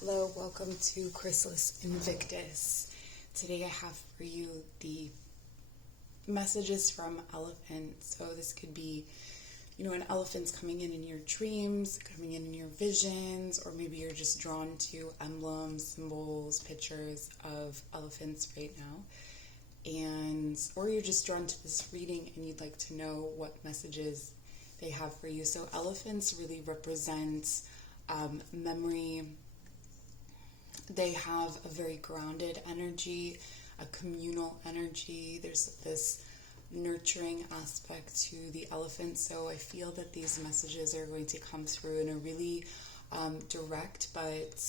Hello, welcome to Chrysalis Invictus. Today I have for you the messages from elephants. So this could be, an elephant's coming in your dreams, coming in your visions, or maybe you're just drawn to emblems, symbols, pictures of elephants right now. Or you're just drawn to this reading and you'd like to know what messages they have for you. So elephants really represent memory. They have a very grounded energy, a communal energy. There's this nurturing aspect to the elephant. So I feel that these messages are going to come through in a really direct but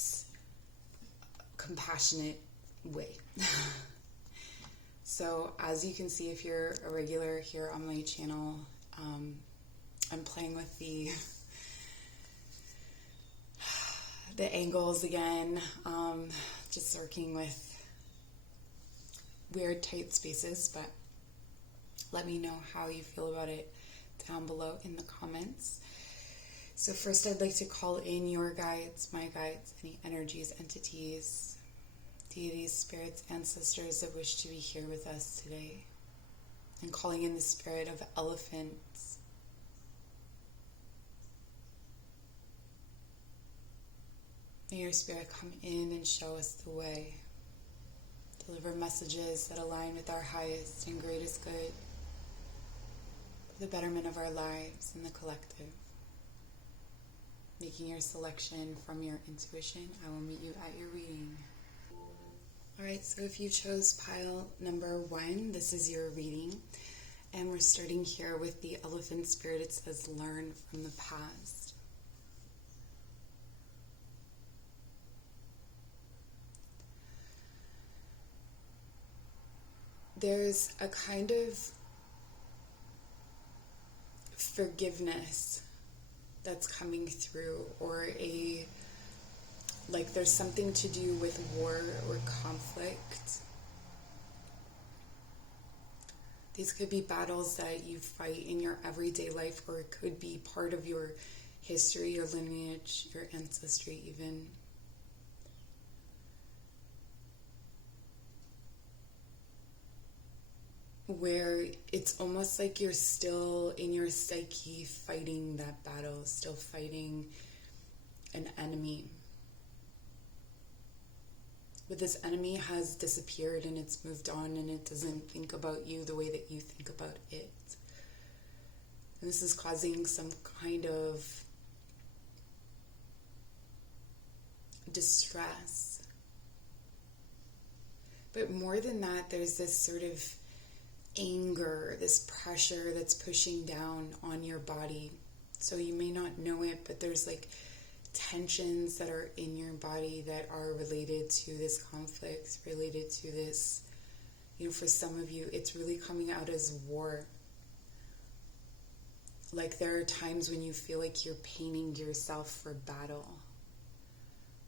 compassionate way. So as you can see, if you're a regular here on my channel, I'm playing with the angles again, just working with weird tight spaces, but let me know how you feel about it down below in the comments. So first I'd like to call in your guides, my guides, any energies, entities, deities, spirits, ancestors that wish to be here with us today. And calling in the spirit of elephants. May your spirit come in and show us the way. Deliver messages that align with our highest and greatest good for the betterment of our lives and the collective. Making your selection from your intuition, I will meet you at your reading. Alright, so if you chose pile number 1, this is your reading. And we're starting here with the elephant spirit. It says, learn from the past. There's a kind of forgiveness that's coming through, or there's something to do with war or conflict. These could be battles that you fight in your everyday life, or it could be part of your history, your lineage, your ancestry even. Where it's almost like you're still in your psyche fighting that battle, still fighting an enemy. But this enemy has disappeared and it's moved on and it doesn't think about you the way that you think about it. And this is causing some kind of distress. But more than that, there's this sort of anger, this pressure that's pushing down on your body. So you may not know it, but there's like tensions that are in your body that are related to this conflict, related to this, for some of you, it's really coming out as war. Like there are times when you feel like you're painting yourself for battle.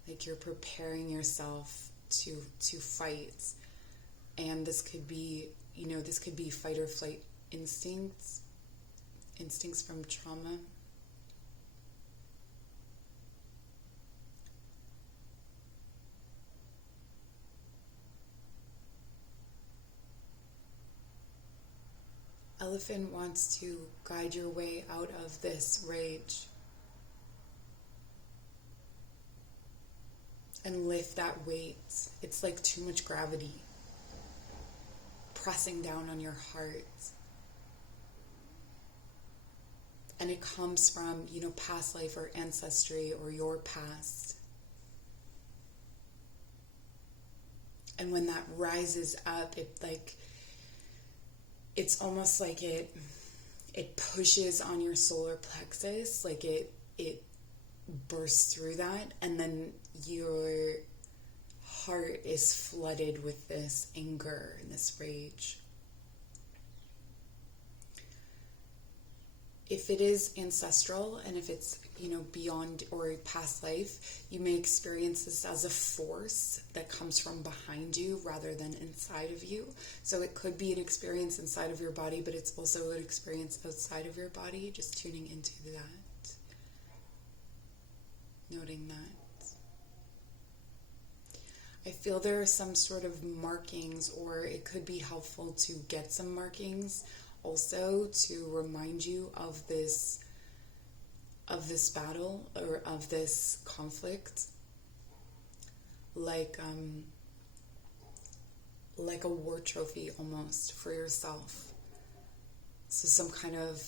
Like you're preparing yourself to fight. And this could be fight or flight instincts from trauma. Elephant wants to guide your way out of this rage and lift that weight. It's like too much gravity pressing down on your heart. And it comes from, past life or ancestry or your past. And when that rises up, it's almost like it pushes on your solar plexus, like it bursts through that, and then your heart is flooded with this anger and this rage. If it is ancestral and if it's, beyond or past life, you may experience this as a force that comes from behind you rather than inside of you. So it could be an experience inside of your body, but it's also an experience outside of your body, just tuning into that, noting that. I feel there are some sort of markings, or it could be helpful to get some markings also to remind you of this battle or of this conflict, like a war trophy almost for yourself. So some kind of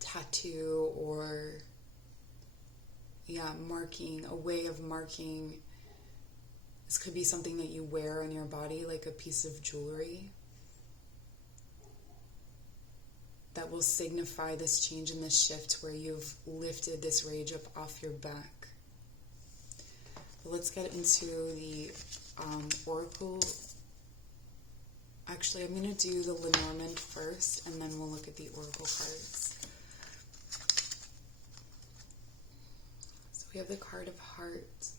tattoo or marking, a way of marking. This could be something that you wear on your body, like a piece of jewelry that will signify this change and this shift where you've lifted this rage up off your back. But let's get into the oracle. Actually, I'm going to do the Lenormand first, and then we'll look at the oracle cards. So we have the card of hearts.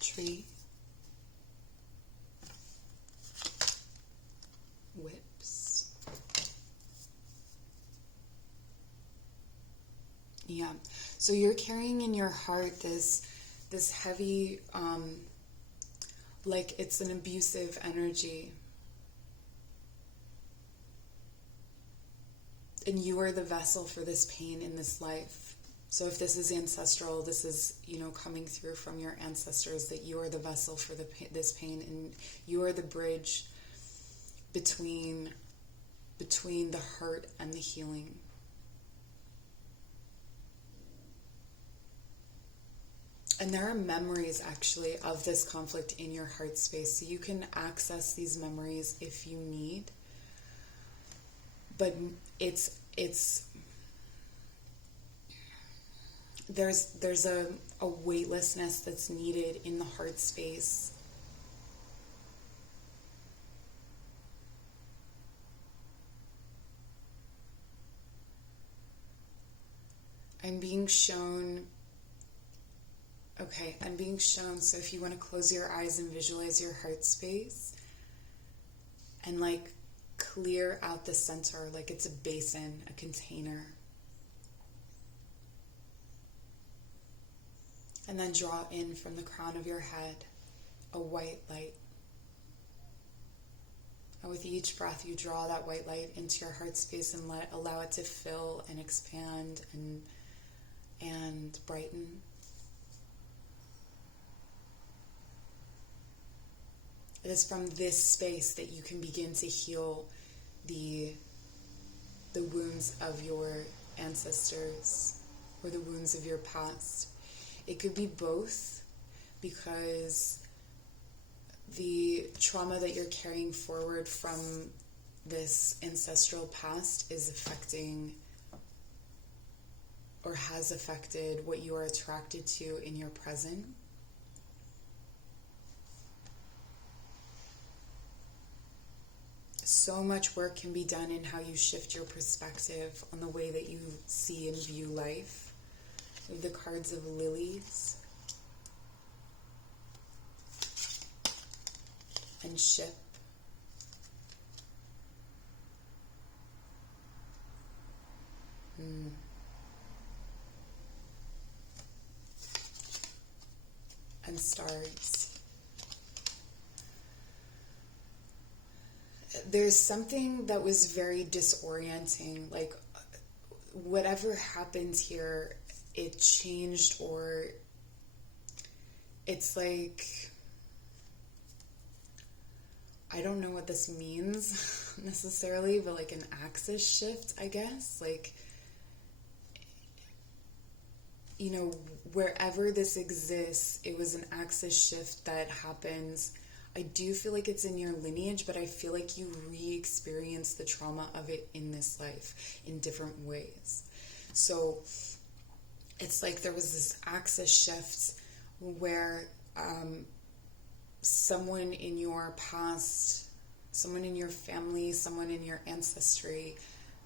Tree, whips. Yeah, so you're carrying in your heart this heavy, like it's an abusive energy. And you are the vessel for this pain in this life. So if this is ancestral, this is, coming through from your ancestors, that you are the vessel for this pain, and you are the bridge between the hurt and the healing. And there are memories actually of this conflict in your heart space, so you can access these memories if you need. But there's a weightlessness that's needed in the heart space. I'm being shown, so if you want to close your eyes and visualize your heart space and clear out the center like it's a basin, a container. And then draw in from the crown of your head a white light. And with each breath, you draw that white light into your heart space and allow it to fill and expand and brighten. It is from this space that you can begin to heal the wounds of your ancestors or the wounds of your past. It could be both, because the trauma that you're carrying forward from this ancestral past is affecting or has affected what you are attracted to in your present. So much work can be done in how you shift your perspective on the way that you see and view life. We have the cards of lilies and ship. And stars. There's something that was very disorienting, like whatever happened here, it changed, or it's like, I don't know what this means necessarily, but like an axis shift, I guess. Like, wherever this exists, it was an axis shift that happens. I do feel like it's in your lineage, but I feel like you re-experience the trauma of it in this life in different ways. So it's like there was this axis shift where someone in your past, someone in your family, someone in your ancestry,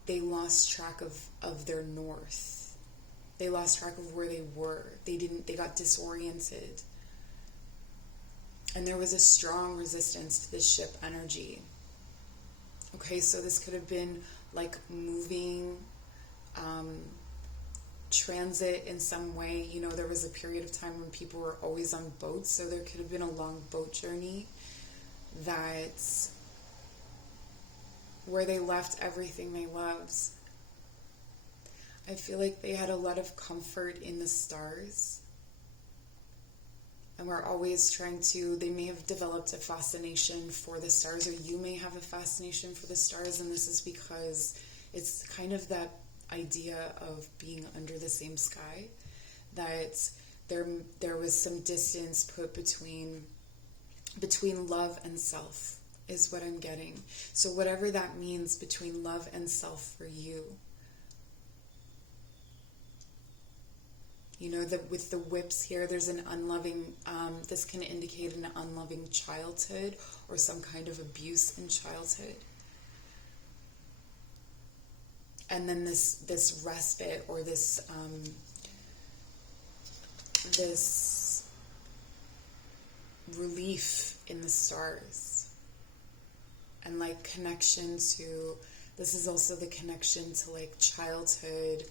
they lost track of their north. They lost track of where they were. They got disoriented. And there was a strong resistance to this ship energy. Okay, so this could have been like moving transit in some way. You know, there was a period of time when people were always on boats, so there could have been a long boat journey where they left everything they loved. I feel like they had a lot of comfort in the stars, and we're always they may have developed a fascination for the stars, or you may have a fascination for the stars, and this is because it's kind of that idea of being under the same sky, that there was some distance put between love and self, is what I'm getting. So whatever that means between love and self for you. You know, with the whips here, there's an unloving, this can indicate an unloving childhood or some kind of abuse in childhood. And then this respite or this relief in the stars. And like connection to, this is also the connection to like childhood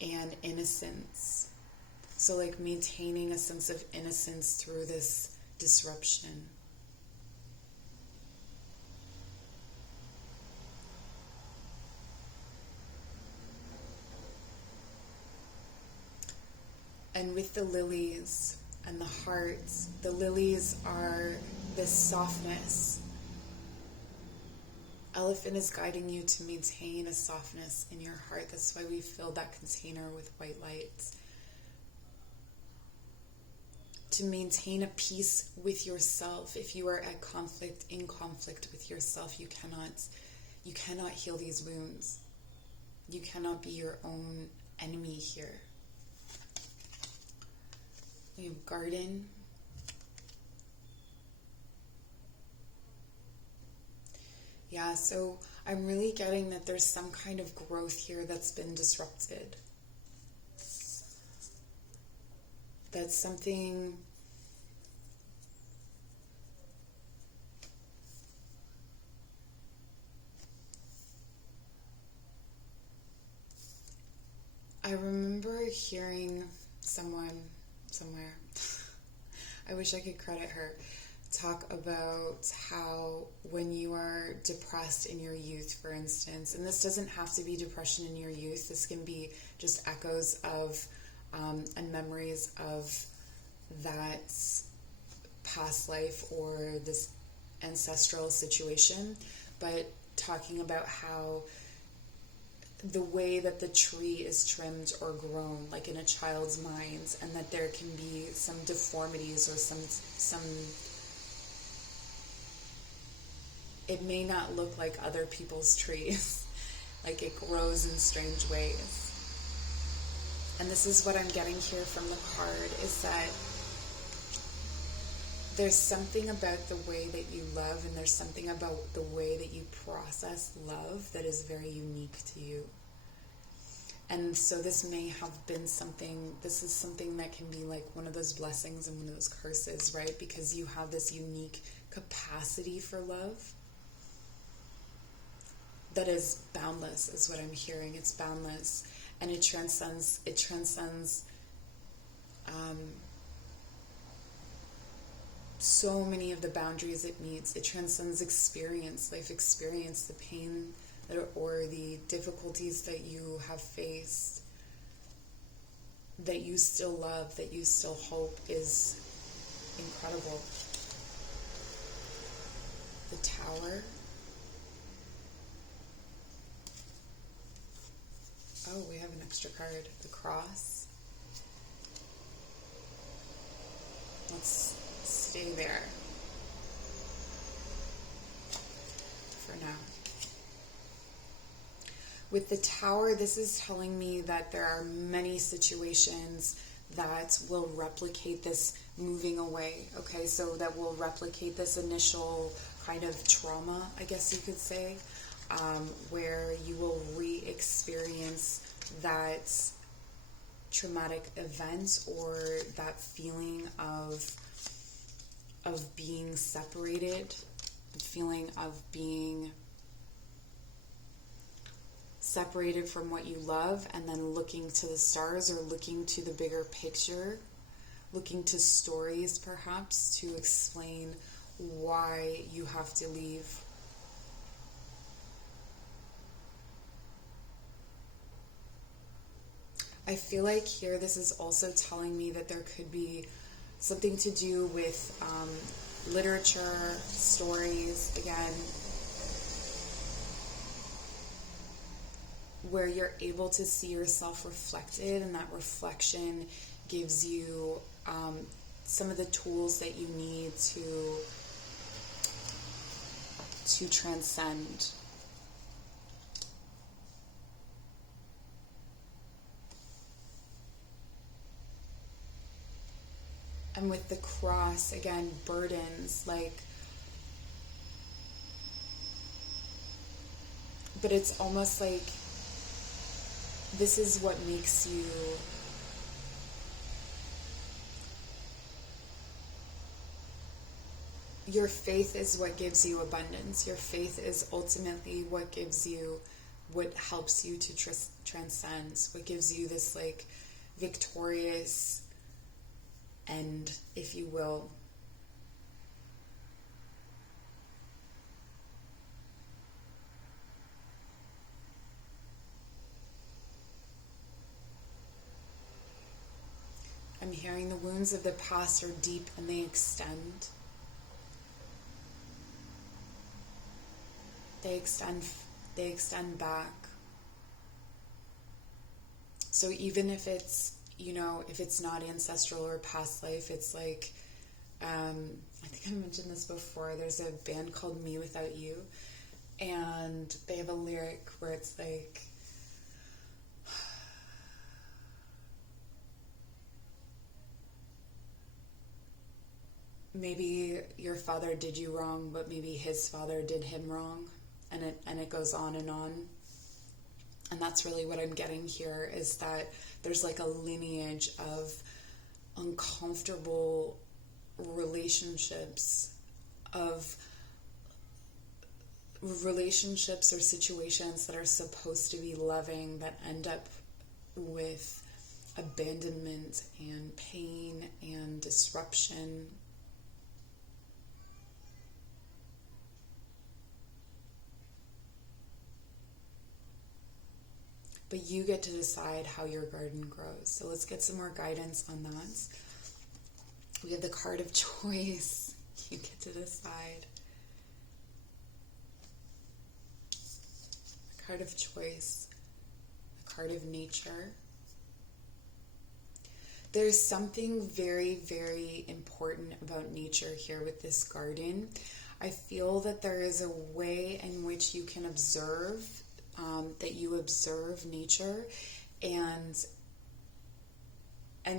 and innocence. So like maintaining a sense of innocence through this disruption. And with the lilies and the hearts, the lilies are this softness. Elephant is guiding you to maintain a softness in your heart. That's why we fill that container with white light. To maintain a peace with yourself. If you are in conflict with yourself, you cannot heal these wounds. You cannot be your own enemy here. We have garden. Yeah, so I'm really getting that there's some kind of growth here that's been disrupted. That's something I remember hearing someone somewhere, I wish I could credit her, talk about how when you are depressed in your youth, for instance, and this doesn't have to be depression in your youth, this can be just echoes of and memories of that past life or this ancestral situation, but talking about how the way that the tree is trimmed or grown, like in a child's mind, and that there can be some deformities or some it may not look like other people's trees, like it grows in strange ways. And this is what I'm getting here from the card, is that there's something about the way that you love, and there's something about the way that you process love that is very unique to you. And so this may have been this is something that can be like one of those blessings and one of those curses, right? Because you have this unique capacity for love that is boundless, is what I'm hearing. It's boundless. And it transcends so many of the boundaries it meets. It transcends life experience, the pain or the difficulties that you have faced, that you still love, that you still hope, is incredible. The Tower. Oh, we have an extra card. The Cross. Let's stay there for now. With the Tower, this is telling me that there are many situations that will replicate this moving away, okay? So that will replicate this initial kind of trauma, I guess you could say, where you will re-experience that traumatic event or that feeling of being separated, the feeling of being separated from what you love and then looking to the stars or looking to the bigger picture, looking to stories perhaps to explain why you have to leave. I feel like here this is also telling me that there could be something to do with literature, stories, again, where you're able to see yourself reflected, and that reflection gives you some of the tools that you need to transcend. And with the cross, again, burdens, but it's almost like this is what makes you your faith is what gives you abundance. Your faith is ultimately what gives you, what helps you to transcend, what gives you this victorious end, if you will. I'm hearing the wounds of the past are deep and they extend. They extend back. So even if it's, if it's not ancestral or past life, it's like, I think I mentioned this before, there's a band called Me Without You, and they have a lyric where it's like, maybe your father did you wrong, but maybe his father did him wrong, and it goes on and on. And that's really what I'm getting here, is that there's a lineage of uncomfortable relationships, or situations that are supposed to be loving that end up with abandonment and pain and disruption. But you get to decide how your garden grows. So let's get some more guidance on that. We have the card of choice. You get to decide. The card of choice. The card of nature. There's something very, very important about nature here with this garden. I feel that there is a way in which you can observe, that you observe nature, and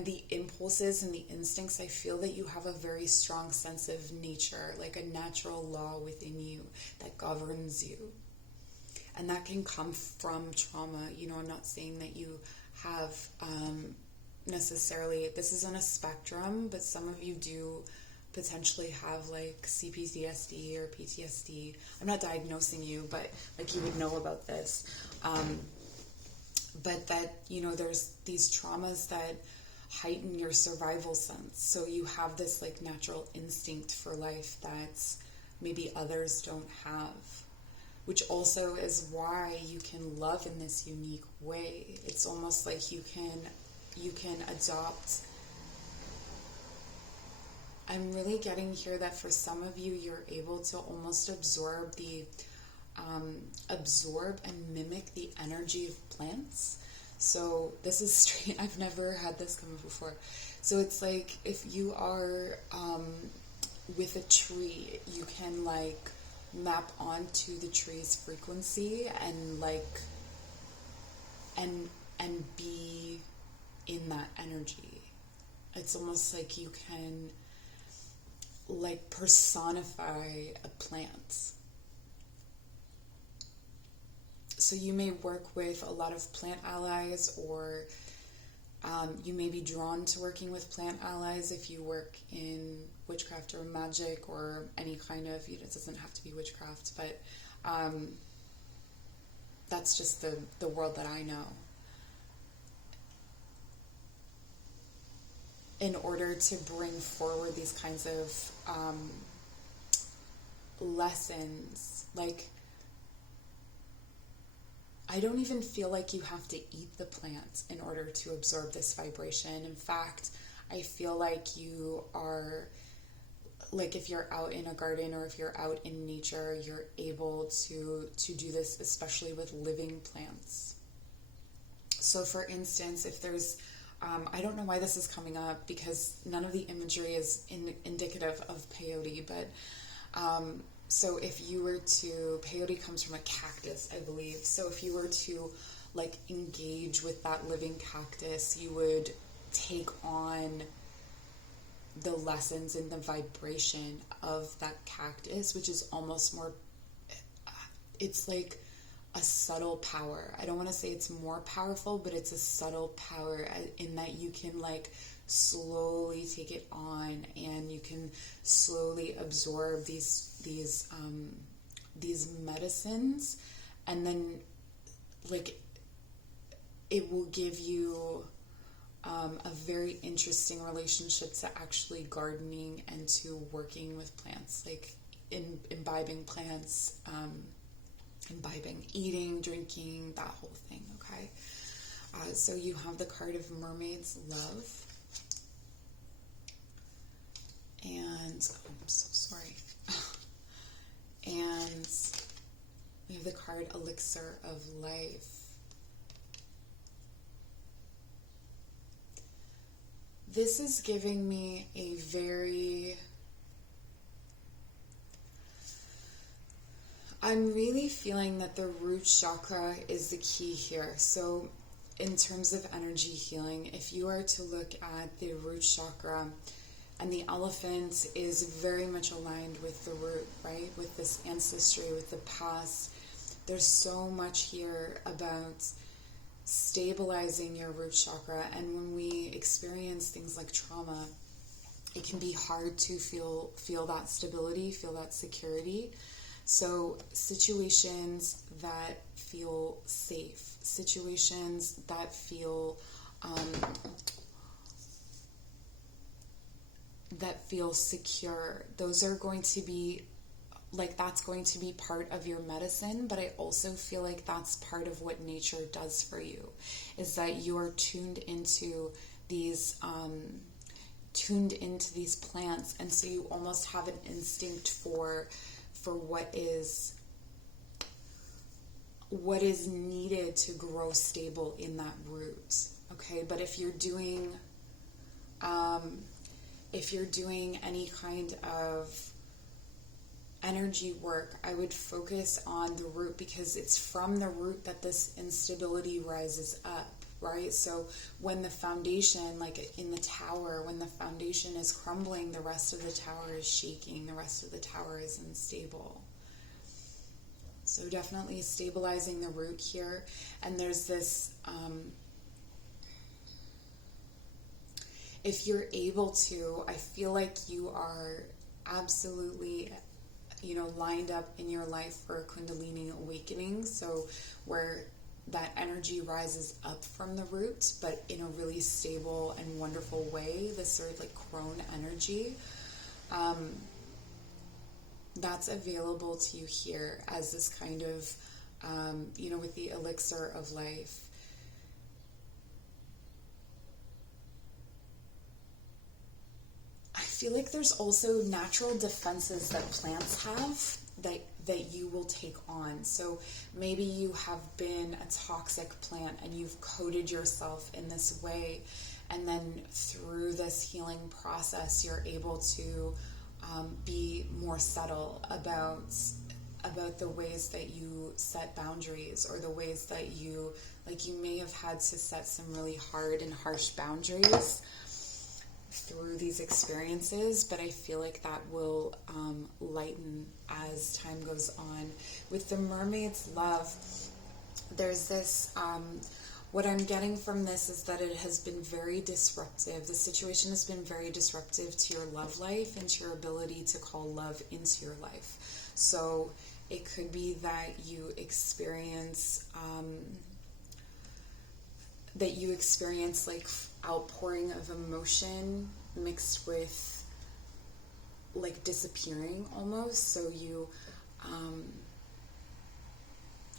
the impulses and the instincts. I feel that you have a very strong sense of nature, like a natural law within you that governs you. And that can come from trauma. I'm not saying that you have necessarily, this is on a spectrum, but some of you do potentially have CPTSD or PTSD. I'm not diagnosing you, but you would know about this. But that, there's these traumas that heighten your survival sense. So you have this natural instinct for life that maybe others don't have, which also is why you can love in this unique way. It's almost like you can adopt. I'm really getting here that for some of you, you're able to almost absorb and mimic the energy of plants. So this is strange. I've never had this come before. So it's like if you are with a tree, you can map onto the tree's frequency and and be in that energy. It's almost like you can personify a plant. So you may work with a lot of plant allies, or you may be drawn to working with plant allies if you work in witchcraft or magic or any kind of, it doesn't have to be witchcraft, but that's just the world that I know. In order to bring forward these kinds of lessons, like, I don't even feel like you have to eat the plant in order to absorb this vibration. In fact, I feel like you are, like, if you're out in a garden or if you're out in nature, you're able to do this, especially with living plants. So for instance, if there's, I don't know why this is coming up because none of the imagery is indicative of peyote, but so if you were to, peyote comes from a cactus, I believe. So if you were to, like, engage with that living cactus, you would take on the lessons and the vibration of that cactus, which is almost more, it's like a subtle power. I don't want to say it's more powerful, but it's a subtle power in that you can, like, slowly take it on, and you can slowly absorb these medicines, and then, like, it will give you a very interesting relationship to actually gardening and to working with plants, like imbibing plants, eating, drinking, that whole thing. Okay, so you have the card of Mermaid's Love. And, oh, I'm so sorry. And we have the card Elixir of Life. This is giving me a very, I'm really feeling that the root chakra is the key here. So in terms of energy healing, if you are to look at the root chakra, and the elephant is very much aligned with the root, right? With this ancestry, with the past. There's so much here about stabilizing your root chakra. And when we experience things like trauma, it can be hard to feel that stability, feel that security. So situations that feel safe, situations that feel secure, those are going to be, like, that's going to be part of your medicine. But I also feel like that's part of what nature does for you, is that you're tuned into these plants, and so you almost have an instinct for what is needed to grow stable in that root. Okay, but if you're doing any kind of energy work, I would focus on the root, because it's from the root that this instability rises up, right? So when the foundation, like in the tower, when the foundation is crumbling, the rest of the tower is shaking, the rest of the tower is unstable. So definitely stabilizing the root here. And there's this, if you're able to, I feel like you are absolutely, lined up in your life for a Kundalini awakening. So where that energy rises up from the root, but in a really stable and wonderful way, this sort of like crone energy, that's available to you here as this kind of, with the elixir of life. I feel like there's also natural defenses that plants have that you will take on. So maybe you have been a toxic plant and you've coated yourself in this way, and then through this healing process, you're able to be more subtle about the ways that you set boundaries, or the ways that you may have had to set some really hard and harsh boundaries through these experiences, but I feel like that will lighten as time goes on. With the Mermaid's Love, there's this, what I'm getting from this is that it has been very disruptive. The situation has been very disruptive to your love life and to your ability to call love into your life. So It could be that you experience like outpouring of emotion mixed with like disappearing almost. So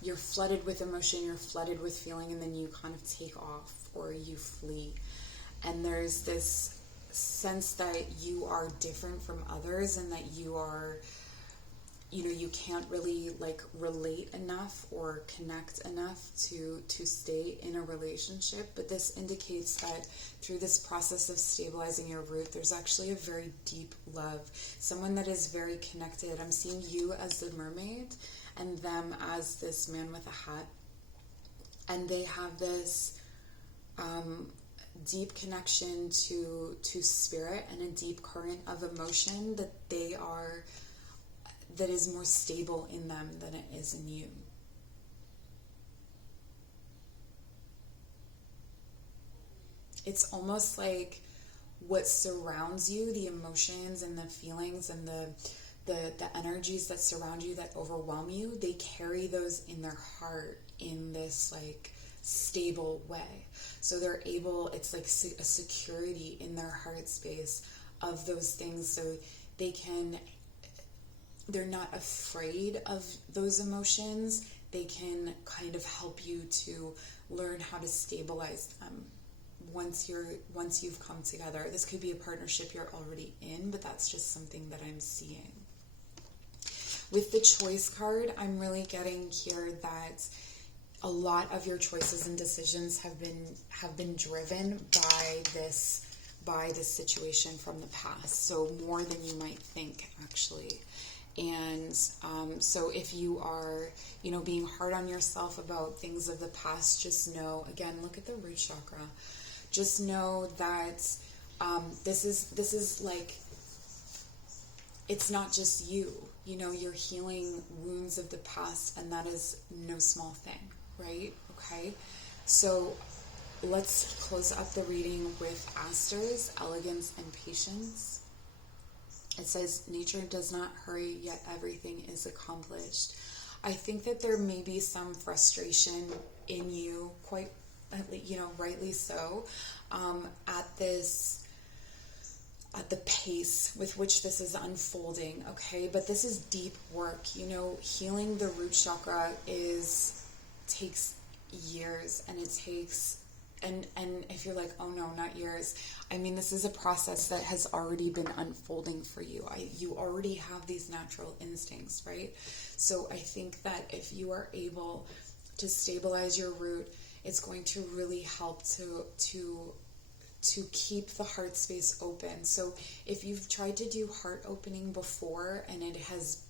you're flooded with emotion, you're flooded with feeling, and then you kind of take off or you flee. And there's this sense that you are different from others and that you are, you can't really like relate enough or connect enough to stay in a relationship. But this indicates that through this process of stabilizing your root, there's actually a very deep love, someone that is very connected. I'm seeing you as the mermaid and them as this man with a hat, and they have this deep connection to spirit and a deep current of emotion that is more stable in them than it is in you. It's almost like what surrounds you, the emotions and the feelings and the energies that surround you, that overwhelm you, they carry those in their heart in this like stable way. So they're able, it's like a security in their heart space of those things. So they're not afraid of those emotions. They can kind of help you to learn how to stabilize them once you've come together. This could be a partnership you're already in, but that's just something that I'm seeing. With the choice card, I'm really getting here that a lot of your choices and decisions have been driven by this situation from the past. So more than you might think, actually. And so if you are, being hard on yourself about things of the past, just know, again, look at the root chakra. Just know that this is like, it's not just you. You're healing wounds of the past, and that is no small thing, right? Okay. So let's close up the reading with asters, elegance, and patience. It says, nature does not hurry, yet everything is accomplished. I think that there may be some frustration in you, quite, rightly so, at the pace with which this is unfolding, okay? But this is deep work. Healing the root chakra takes years, and it takes, and if you're like, oh no, not years, I mean, this is a process that has already been unfolding for you. You already have these natural instincts, right? So I think that if you are able to stabilize your root, it's going to really help to keep the heart space open. So if you've tried to do heart opening before and it has,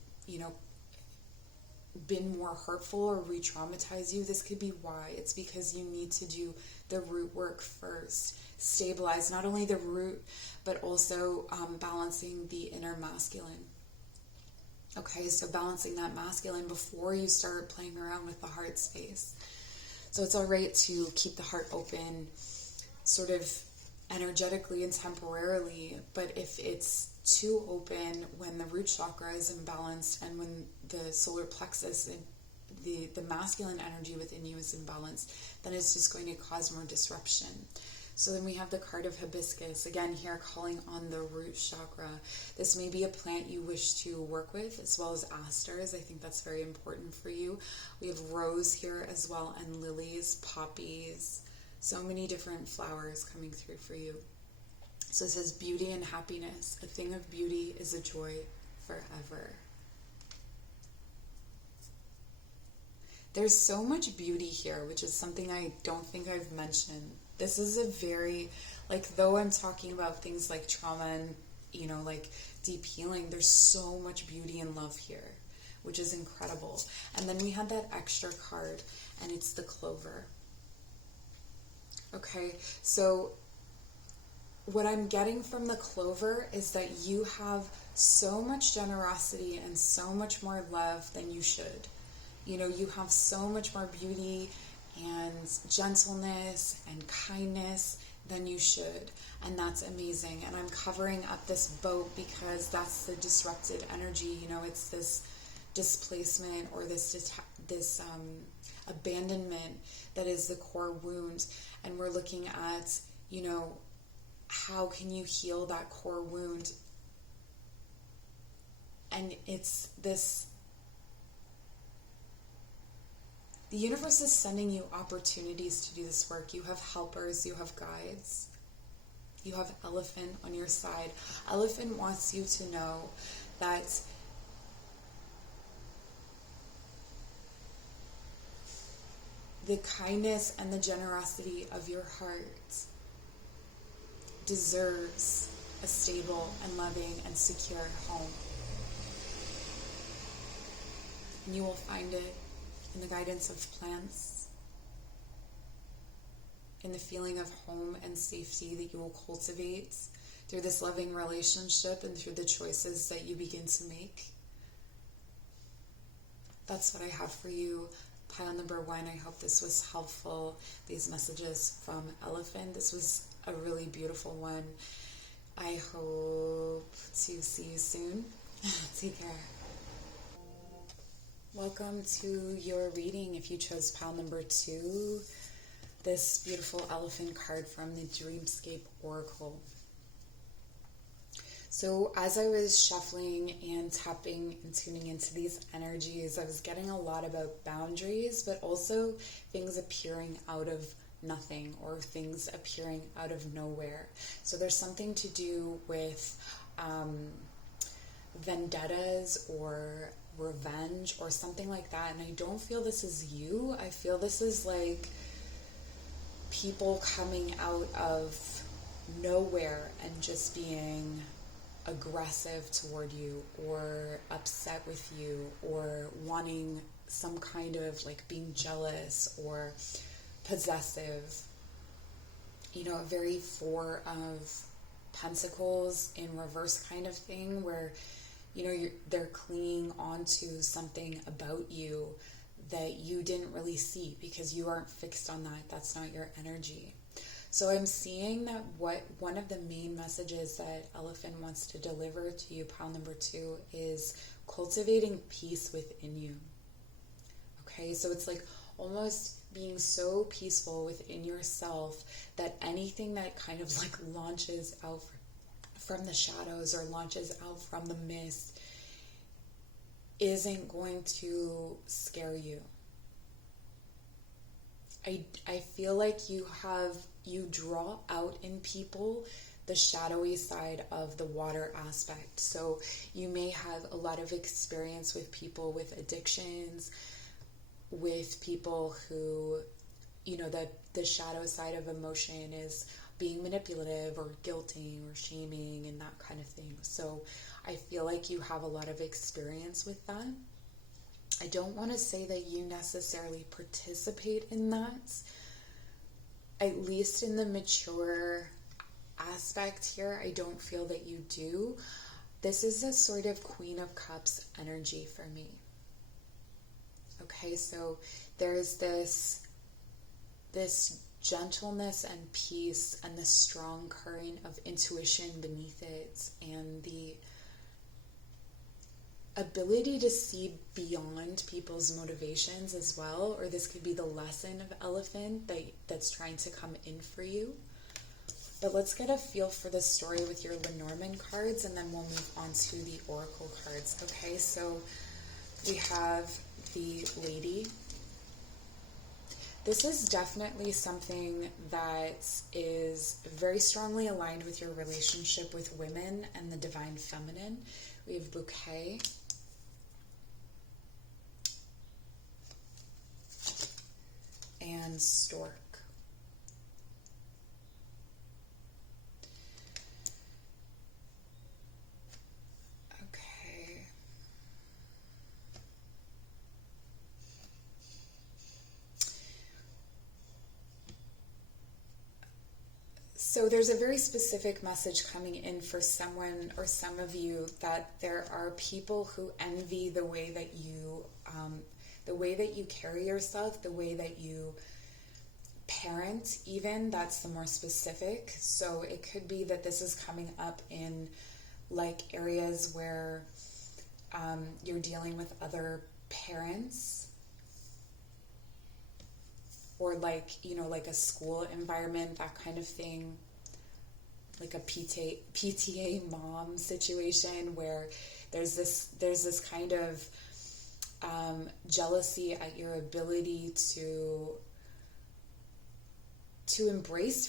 been more hurtful or re-traumatize you, this could be why. It's because you need to do the root work first. Stabilize not only the root, but also balancing the inner masculine. Okay, so balancing that masculine before you start playing around with the heart space. So it's all right to keep the heart open sort of energetically and temporarily, but if it's too open when the root chakra is imbalanced and when the solar plexus and the masculine energy within you is imbalanced, then it's just going to cause more disruption. So then we have the card of hibiscus, again here calling on the root chakra. This may be a plant you wish to work with, as well as asters. I think that's very important for you. We have rose here as well, and lilies, poppies, so many different flowers coming through for you. So it says beauty and happiness. A thing of beauty is a joy forever. There's so much beauty here, which is something I don't think I've mentioned. This is a very, though I'm talking about things like trauma and, deep healing, there's so much beauty and love here, which is incredible. And then we had that extra card, and it's the clover. Okay, so what I'm getting from the clover is that you have so much generosity and so much more love than you should. You have so much more beauty and gentleness and kindness than you should. And that's amazing. And I'm covering up this boat because that's the disrupted energy. It's displacement or this abandonment that is the core wound. And we're looking at, how can you heal that core wound? And it's this, the universe is sending you opportunities to do this work. You have helpers, you have guides, you have Elephant on your side. Elephant wants you to know that the kindness and the generosity of your heart deserves a stable and loving and secure home. And you will find it in the guidance of plants, in the feeling of home and safety that you will cultivate through this loving relationship and through the choices that you begin to make. That's what I have for you. Pile number 1, I hope this was helpful. These messages from Elephant. This was a really beautiful one. I hope to see you soon. Take care. Welcome to your reading. If you chose pile number 2, this beautiful Elephant card from the Dreamscape Oracle. So as I was shuffling and tapping and tuning into these energies, I was getting a lot about boundaries, but also things appearing out of nothing or things appearing out of nowhere. So there's something to do with vendettas or revenge or something like that. And I don't feel this is you. I feel this is like people coming out of nowhere and just being aggressive toward you or upset with you or wanting some kind of like being jealous or possessive. A very 4 of Pentacles in reverse kind of thing where, they're clinging onto something about you that you didn't really see because you aren't fixed on that. That's not your energy. So I'm seeing that one of the main messages that Elephant wants to deliver to you, pile number 2, is cultivating peace within you. Okay, so it's like almost being so peaceful within yourself that anything that kind of like launches out from the shadows or launches out from the mist isn't going to scare you. I feel like you draw out in people the shadowy side of the water aspect. So you may have a lot of experience with people with addictions, with people who, the shadow side of emotion is being manipulative or guilting or shaming and that kind of thing. So I feel like you have a lot of experience with that. I don't want to say that you necessarily participate in that, at least in the mature aspect here. I don't feel that you do. This is a sort of Queen of Cups energy for me. Okay, so there's this gentleness and peace and this strong current of intuition beneath it and the ability to see beyond people's motivations as well, or this could be the lesson of Elephant that's trying to come in for you. But let's get a feel for the story with your Lenormand cards, and then we'll move on to the Oracle cards. Okay, so we have the Lady. This is definitely something that is very strongly aligned with your relationship with women and the divine feminine. We have Bouquet. And Stork. Okay. So there's a very specific message coming in for someone or some of you that there are people who envy the way that you carry yourself, the way that you parent even. That's the more specific. So it could be that this is coming up in like areas where you're dealing with other parents, or like, like a school environment, that kind of thing, like a PTA mom situation where there's this kind of jealousy at your ability to embrace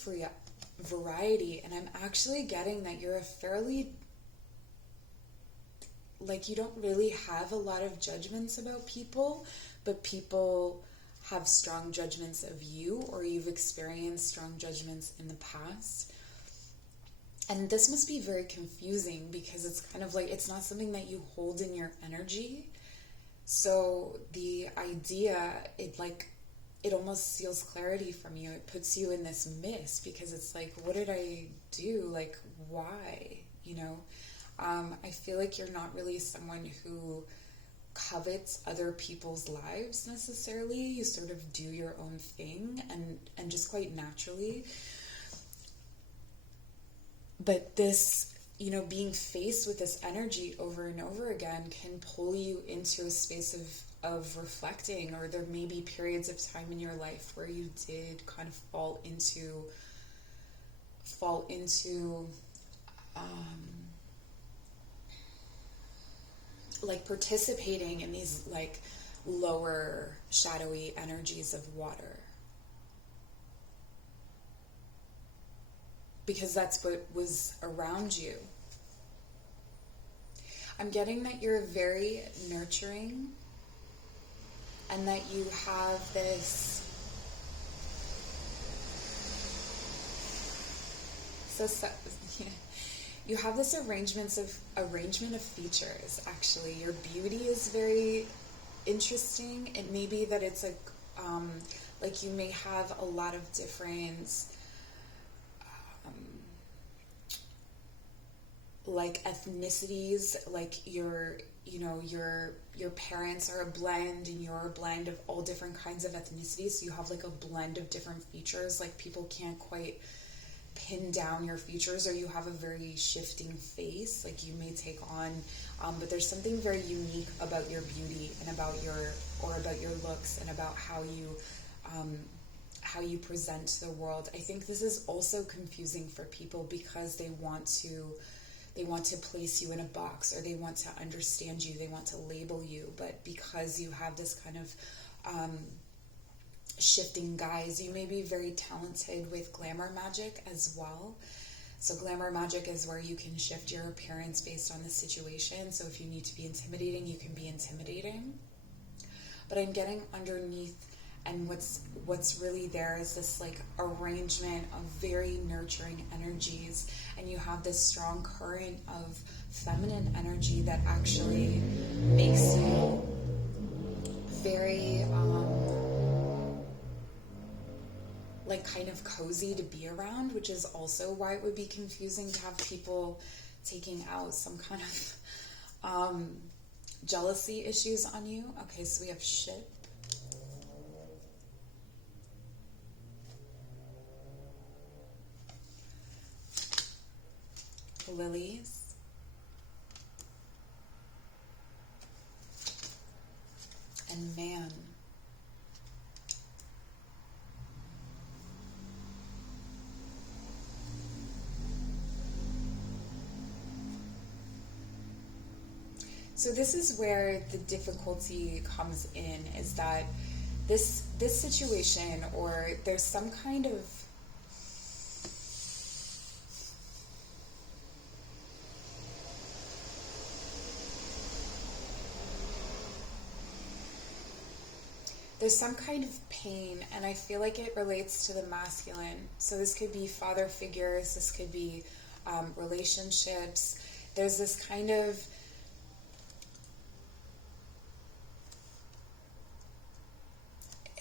variety. And I'm actually getting that you're a fairly, like, you don't really have a lot of judgments about people, but people have strong judgments of you, or you've experienced strong judgments in the past. And this must be very confusing because it's kind of like, it's not something that you hold in your energy. So the idea, it almost steals clarity from you. It puts you in this mist because it's like, what did I do? Like, why? I feel like you're not really someone who covets other people's lives necessarily. You sort of do your own thing and just quite naturally. But this, being faced with this energy over and over again can pull you into a space of reflecting, or there may be periods of time in your life where you did kind of fall into like participating in these like lower shadowy energies of water. Because that's what was around you. I'm getting that you're very nurturing, and that you have this you have this arrangement of features. Actually, your beauty is very interesting. It may be that it's like you may have a lot of different like ethnicities, like your parents are a blend and you're a blend of all different kinds of ethnicities, so you have like a blend of different features. Like, people can't quite pin down your features, or you have a very shifting face, like you may take on, but there's something very unique about your beauty and about your looks and about how you present to the world. I think this is also confusing for people because they want to place you in a box, or they want to understand you, they want to label you. But because you have this kind of shifting guise, you may be very talented with glamour magic as well. So glamour magic is where you can shift your appearance based on the situation. So if you need to be intimidating, you can be intimidating. But I'm getting underneath, and what's really there is this like arrangement of very nurturing energies, and you have this strong current of feminine energy that actually makes you very like kind of cozy to be around, which is also why it would be confusing to have people taking out some kind of jealousy issues on you. Okay, so we have ship. Lilies. And man. So this is where the difficulty comes in, is that this situation, or there's some kind of pain, and I feel like it relates to the masculine. So this could be father figures, this could be relationships. There's this kind of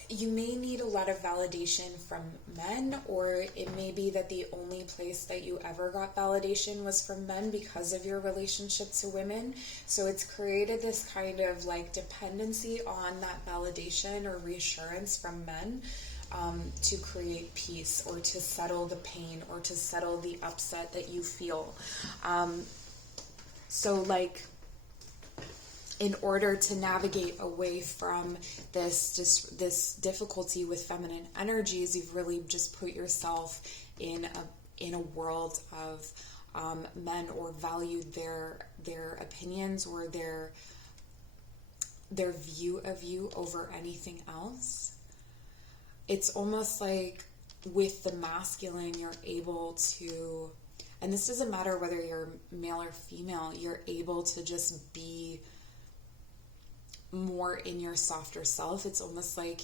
you may need a lot of validation from men, or it may be that the only place that you ever got validation was from men because of your relationship to women. So it's created this kind of like dependency on that validation or reassurance from men to create peace, or to settle the pain, or to settle the upset that you feel. So like in order to navigate away from this difficulty with feminine energies, you've really just put yourself in a world of men, or valued their opinions or their view of you over anything else. It's almost like with the masculine, you're able to, and this doesn't matter whether you're male or female, you're able to just be more in your softer self. It's almost like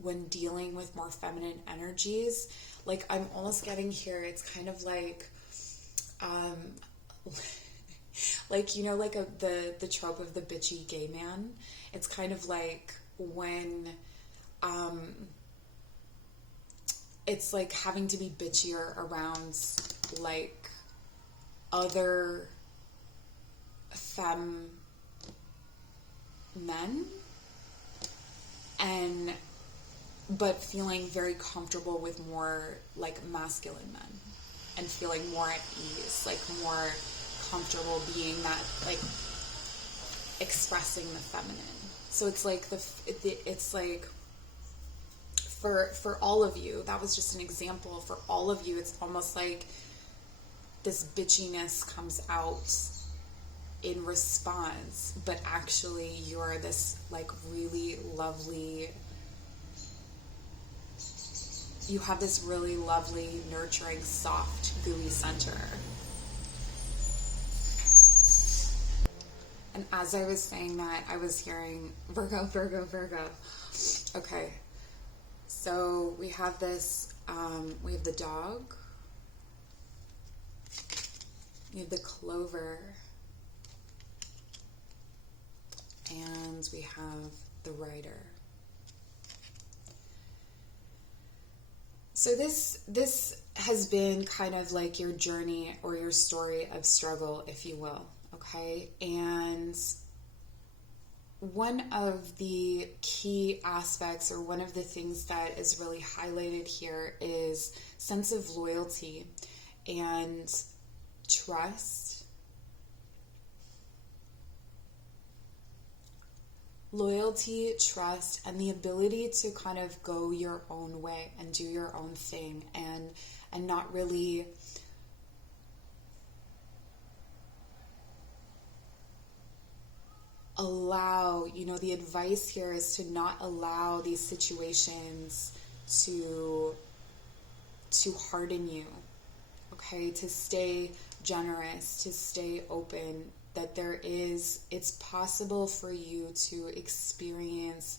when dealing with more feminine energies, like I'm almost getting here, it's kind of like like, you know, like the trope of the bitchy gay man. It's kind of like when it's like having to be bitchier around like other femme men, but feeling very comfortable with more like masculine men, and feeling more at ease, like more comfortable being that, like expressing the feminine. So it's like it's like for all of you, that was just an example. For all of you, it's almost like this bitchiness comes out in response, but actually you're this like really lovely, you have this really lovely, nurturing, soft, gooey center. And as I was saying that, I was hearing Virgo, Virgo, Virgo. Okay, so we have this, we have the dog, we have the clover, and we have the rider. So this has been kind of like your journey or your story of struggle, if you will, okay? And one of the key aspects, or one of the things that is really highlighted here, is sense of loyalty and trust. Loyalty, trust, and the ability to kind of go your own way and do your own thing, and not really allow, you know, the advice here is to not allow these situations to harden you, okay? To stay generous, to stay open, that it's possible for you to experience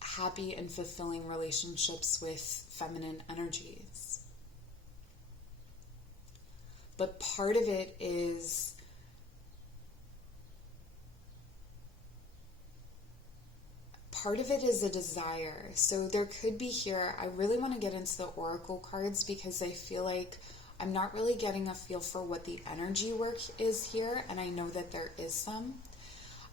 happy and fulfilling relationships with feminine energies. But part of it is a desire. So there could be here, I really want to get into the oracle cards because I feel like I'm not really getting a feel for what the energy work is here, and I know that there is some.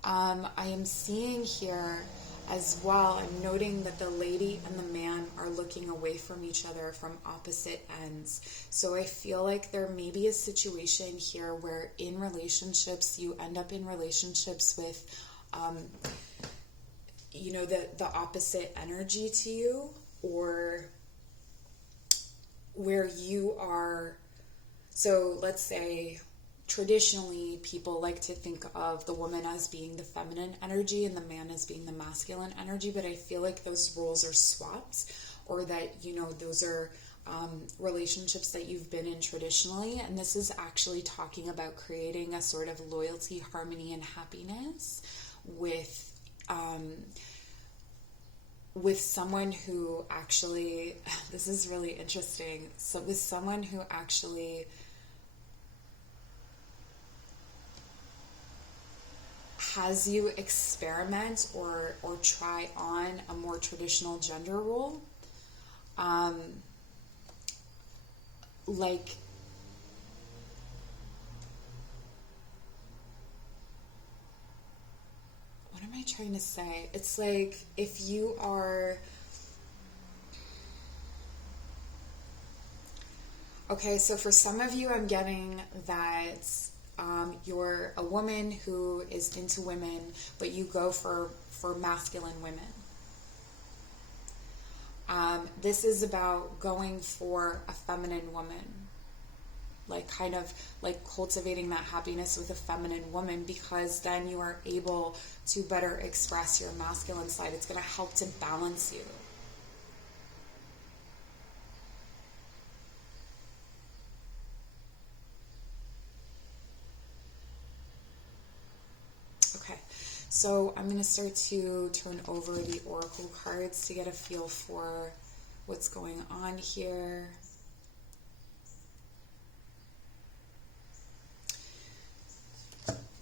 I am seeing here as well, I'm noting that the lady and the man are looking away from each other from opposite ends. So I feel like there may be a situation here where in relationships, you end up in relationships with, you know, the opposite energy to you, or where you are. So let's say traditionally people like to think of the woman as being the feminine energy and the man as being the masculine energy, but I feel like those roles are swapped, or that, you know, those are relationships that you've been in traditionally, and this is actually talking about creating a sort of loyalty, harmony, and happiness with someone who actually, this is really interesting, so with someone who actually has you experiment or try on a more traditional gender role. Like, what am I trying to say? It's like if you are, okay, so for some of you, I'm getting that you're a woman who is into women, but you go for masculine women. This is about going for a feminine woman, like kind of like cultivating that happiness with a feminine woman, because then you are able to better express your masculine side. It's going to help to balance you. Okay, so I'm going to start to turn over the oracle cards to get a feel for what's going on here.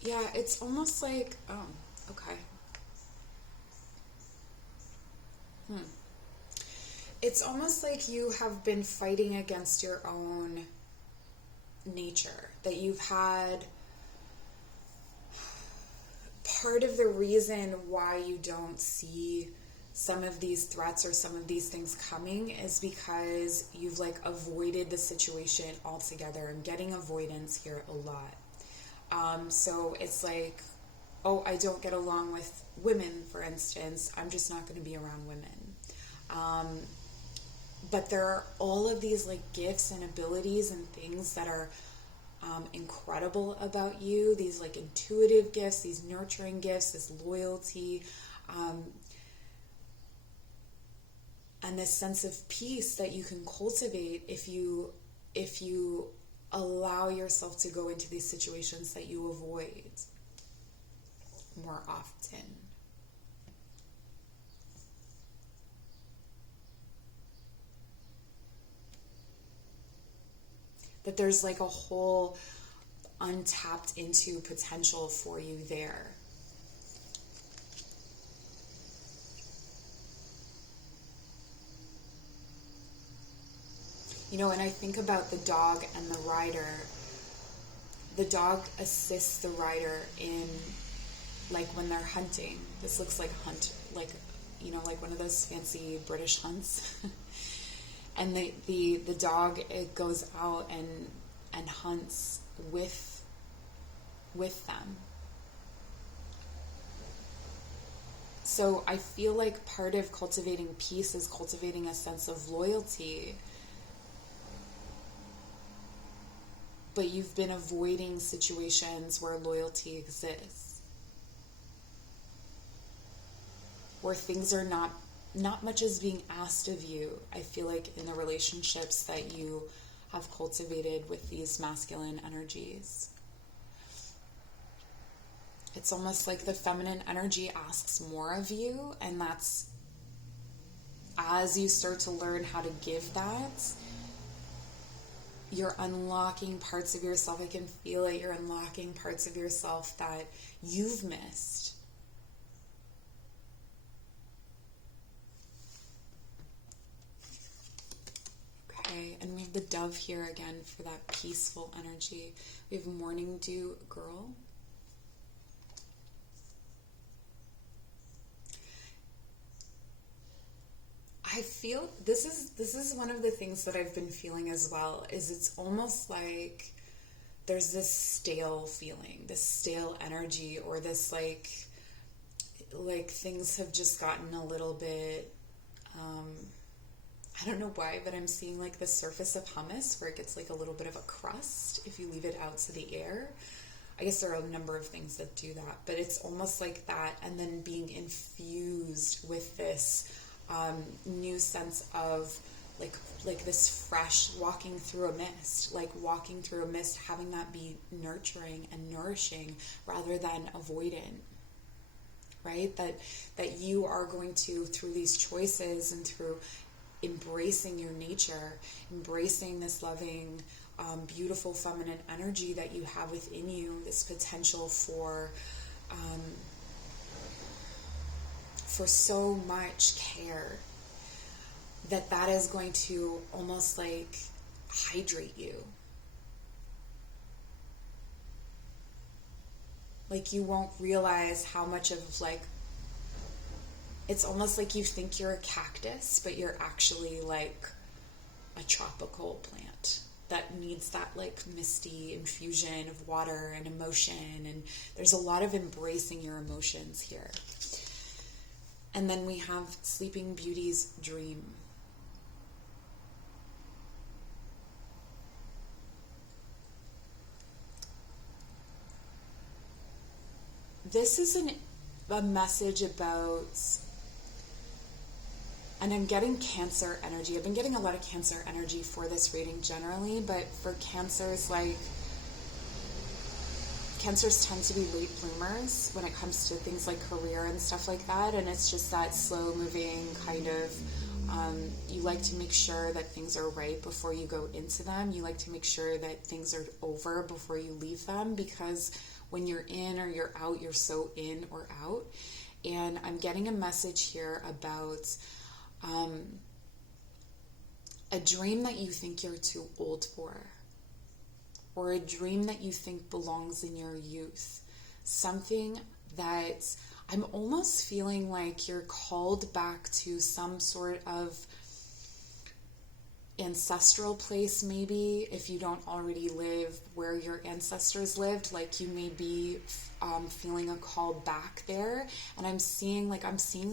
Yeah, it's almost like, oh, okay. It's almost like you have been fighting against your own nature, that you've had part of the reason why you don't see some of these threats or some of these things coming is because you've like avoided the situation altogether. I'm getting avoidance here a lot. So it's like, oh, I don't get along with women, for instance. I'm just not going to be around women. But there are all of these like gifts and abilities and things that are incredible about you. These like intuitive gifts, these nurturing gifts, this loyalty, and this sense of peace that you can cultivate if you allow yourself to go into these situations that you avoid more often. That there's like a whole untapped into potential for you there. You know, and I think about the dog and the rider. The dog assists the rider in, like, when they're hunting. This looks like like, you know, like one of those fancy British hunts. And the dog, it goes out and hunts with them. So I feel like part of cultivating peace is cultivating a sense of loyalty. But you've been avoiding situations where loyalty exists. Where things are not much is being asked of you. I feel like in the relationships that you have cultivated with these masculine energies. It's almost like the feminine energy asks more of you, and that's as you start to learn how to give that, you're unlocking parts of yourself. I can feel it. You're unlocking parts of yourself that you've missed. Okay, and we have the dove here again for that peaceful energy. We have morning dew girl. I feel this is one of the things that I've been feeling as well, is it's almost like there's this stale feeling, this stale energy, or this like things have just gotten a little bit, I don't know why, but I'm seeing like the surface of hummus where it gets like a little bit of a crust if you leave it out to the air. I guess there are a number of things that do that, but it's almost like that, and then being infused with this new sense of like this fresh walking through a mist, having that be nurturing and nourishing rather than avoidant, right? That you are going to, through these choices and through embracing your nature, embracing this loving, beautiful feminine energy that you have within you, this potential for so much care, that is going to almost like hydrate you. Like you won't realize how much of like, it's almost like you think you're a cactus, but you're actually like a tropical plant that needs that like misty infusion of water and emotion, and there's a lot of embracing your emotions here. And then we have Sleeping Beauty's dream. This is a message about, and I'm getting Cancer energy. I've been getting a lot of Cancer energy for this reading generally, but for Cancers, like, Cancers tend to be late bloomers when it comes to things like career and stuff like that, and it's just that slow moving kind of, you like to make sure that things are right before you go into them. You like to make sure that things are over before you leave them, because when you're in or you're out, you're so in or out. And I'm getting a message here about a dream that you think you're too old for, or a dream that you think belongs in your youth. Something that I'm almost feeling like you're called back to some sort of ancestral place, maybe, if you don't already live where your ancestors lived. Like, you may be feeling a call back there. And I'm seeing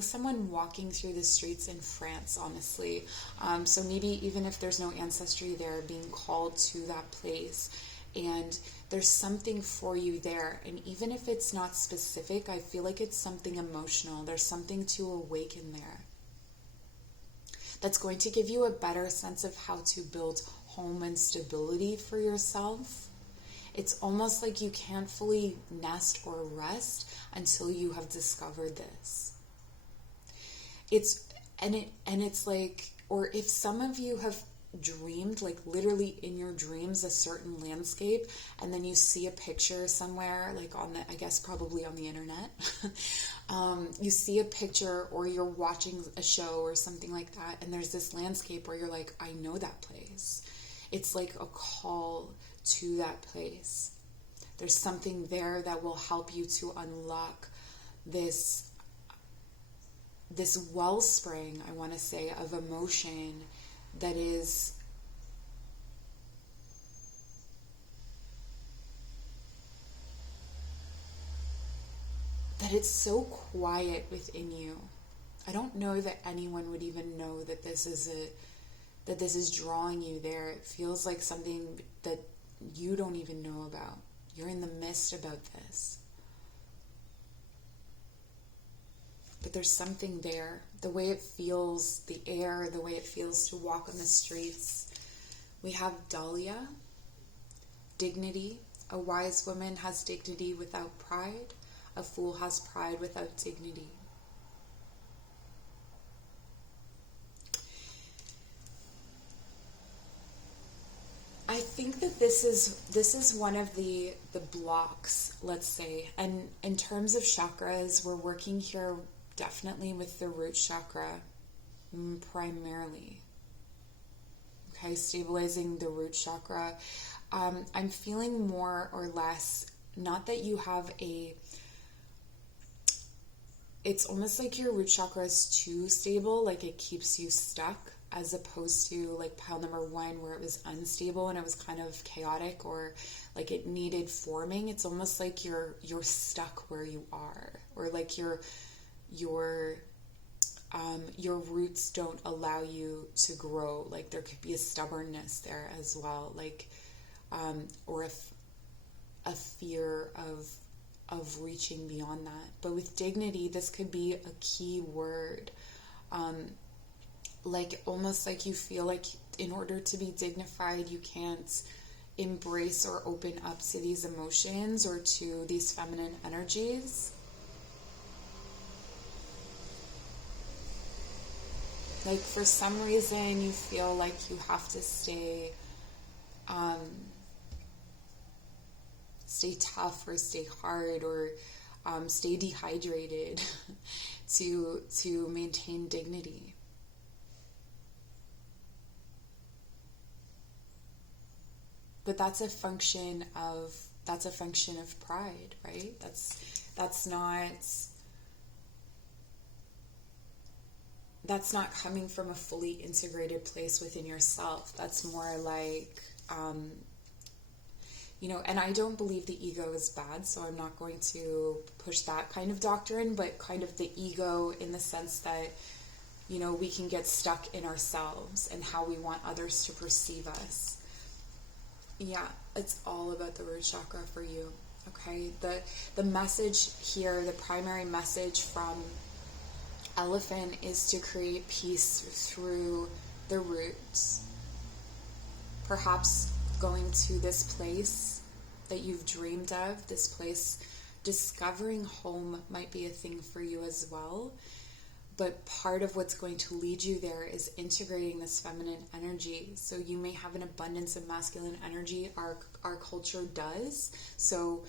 someone walking through the streets in France, honestly. So maybe even if there's no ancestry there, being called to that place. And there's something for you there. And even if it's not specific, I feel like it's something emotional. There's something to awaken there that's going to give you a better sense of how to build home and stability for yourself. It's almost like you can't fully nest or rest until you have discovered this. It's like, or if some of you have dreamed, like literally in your dreams, a certain landscape, and then you see a picture somewhere, like on the, I guess probably on the internet, you see a picture, or you're watching a show or something like that, and there's this landscape where you're like, I know that place. It's like a call to that place. There's something there that will help you to unlock this wellspring, I want to say, of emotion that is it's so quiet within you. I don't know that anyone would even know that this is drawing you there. It feels like something that you don't even know about. You're in the midst about this. But there's something there. The way it feels, the air, the way it feels to walk on the streets. We have Dahlia, dignity. A wise woman has dignity without pride. A fool has pride without dignity. I think that this is one of the blocks, let's say. And in terms of chakras, we're working here definitely with the root chakra primarily. Okay, stabilizing the root chakra. I'm feeling more or less, not that you have it's almost like your root chakra is too stable, like it keeps you stuck, as opposed to like pile number 1 where it was unstable and it was kind of chaotic, or like it needed forming. It's almost like you're stuck where you are, or like your roots don't allow you to grow. Like there could be a stubbornness there as well, like or a fear of reaching beyond that. But with dignity, this could be a key word. Like almost like you feel like in order to be dignified, you can't embrace or open up to these emotions or to these feminine energies. Like for some reason you feel like you have to stay tough or stay hard or stay dehydrated to maintain dignity. But that's a function of pride, right? That's not coming from a fully integrated place within yourself. That's more like and I don't believe the ego is bad, so I'm not going to push that kind of doctrine, but kind of the ego in the sense that, we can get stuck in ourselves and how we want others to perceive us. Yeah, it's all about the root chakra for you, okay? The message here, the primary message from Elephant is to create peace through the roots. Perhaps going to this place that you've dreamed of, this place, discovering home might be a thing for you as well. But part of what's going to lead you there is integrating this feminine energy. So you may have an abundance of masculine energy. Our culture does. So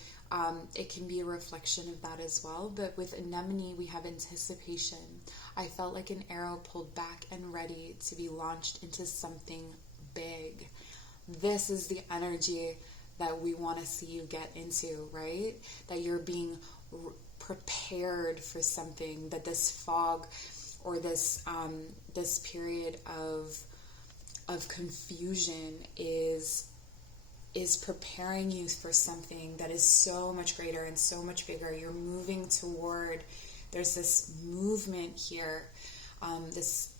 it can be a reflection of that as well. But with anemone, we have anticipation. I felt like an arrow pulled back and ready to be launched into something big. This is the energy that we want to see you get into, right? That you're being prepared for something, that this fog or this period of confusion is preparing you for something that is so much greater and so much bigger. You're moving toward, there's this movement here, this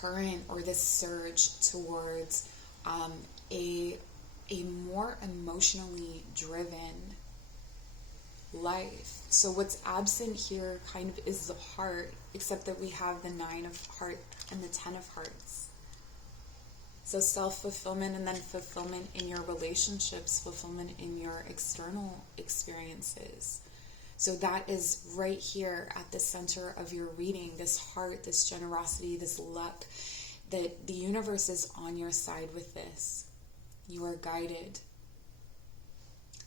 current or this surge towards a more emotionally driven life. So what's absent here kind of is the heart, except that we have the 9 of hearts and the 10 of hearts. So self-fulfillment, and then fulfillment in your relationships, fulfillment in your external experiences. So that is right here at the center of your reading, this heart, this generosity, this luck, that the universe is on your side with this. You are guided.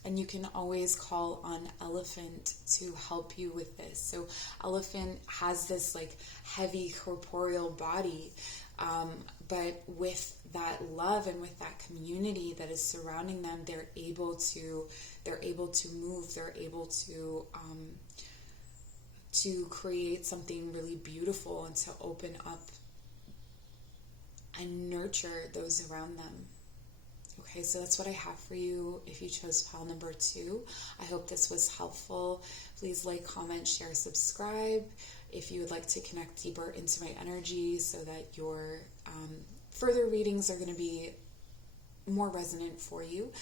And you can always call on Elephant to help you with this. So Elephant has this like heavy corporeal body, but with that love and with that community that is surrounding them, they're able to move. They're able to create something really beautiful and to open up and nurture those around them. Okay, so that's what I have for you if you chose pile number 2. I hope this was helpful. Please like, comment, share, subscribe if you would like to connect deeper into my energy so that your further readings are going to be more resonant for you.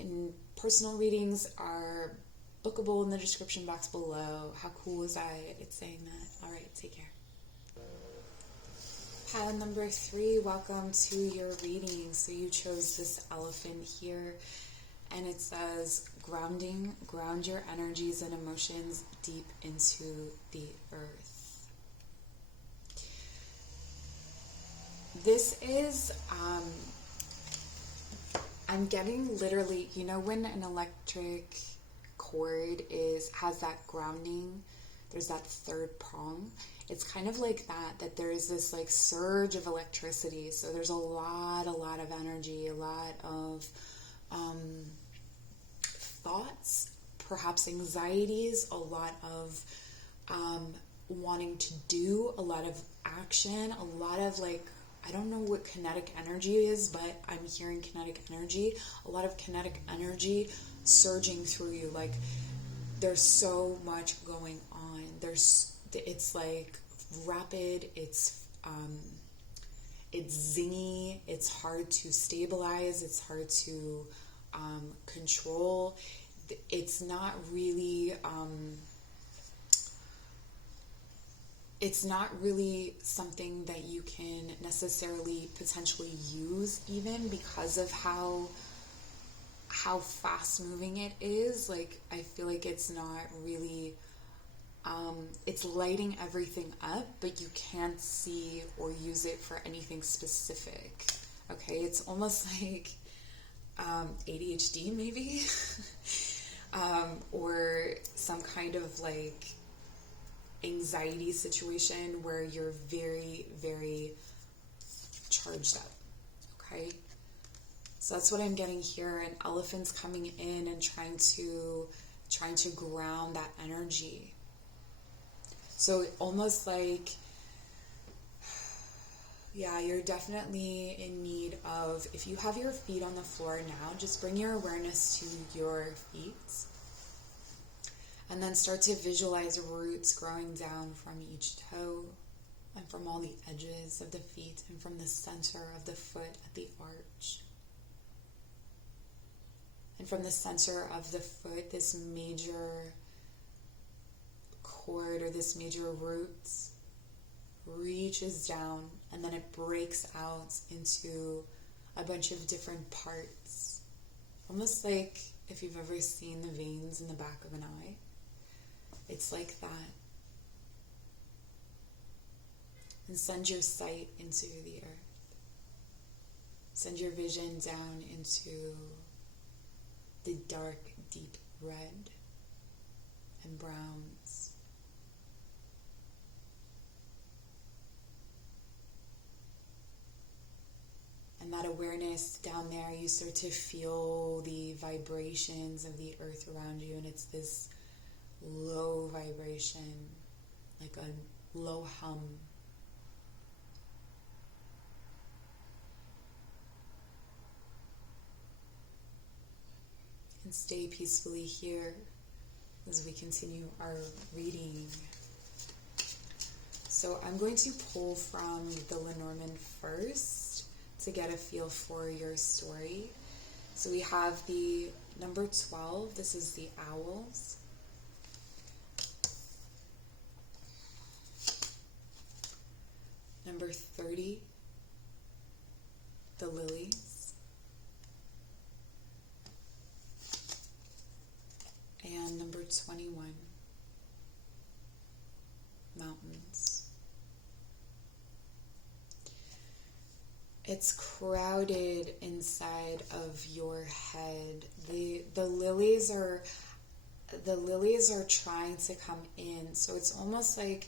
And personal readings are bookable in the description box below. How cool is that? It's saying that. All right, take care. Pile number 3, welcome to your reading. So you chose this elephant here, and it says, ground your energies and emotions deep into the earth. This is, I'm getting literally, when an electric cord has that grounding, there's that third prong. It's kind of like that there's this like surge of electricity. So there's a lot of energy, a lot of thoughts, perhaps anxieties, a lot of wanting to do, a lot of action, a lot of like, I don't know what kinetic energy is, but I'm hearing kinetic energy, a lot of kinetic energy surging through you. Like there's so much going on. It's like rapid, it's zingy, it's hard to stabilize, it's hard to control. It's not really something that you can necessarily potentially use, even because of how fast moving it is. Like I feel like it's not really it's lighting everything up, but you can't see or use it for anything specific. Okay, it's almost like ADHD maybe, or some kind of like anxiety situation where you're very, very charged up. Okay, so that's what I'm getting here. And elephants coming in and trying to ground that energy. So almost like Yeah, you're definitely in need of, if you have your feet on the floor now, just bring your awareness to your feet. And then start to visualize roots growing down from each toe and from all the edges of the feet and from the center of the foot at the arch. And from the center of the foot, this major cord or this major root reaches down, and then it breaks out into a bunch of different parts. Almost like if you've ever seen the veins in the back of an eye. It's like that. And send your sight into the earth. Send your vision down into the dark, deep red and browns. And that awareness down there, you start to feel the vibrations of the earth around you, and it's this low vibration, like a low hum. And stay peacefully here as we continue our reading. So I'm going to pull from the Lenormand first to get a feel for your story. So we have the number 12, this is the owls. Number 30, the lilies. And number 21, mountains. It's crowded inside of your head. The lilies are trying to come in. So it's almost like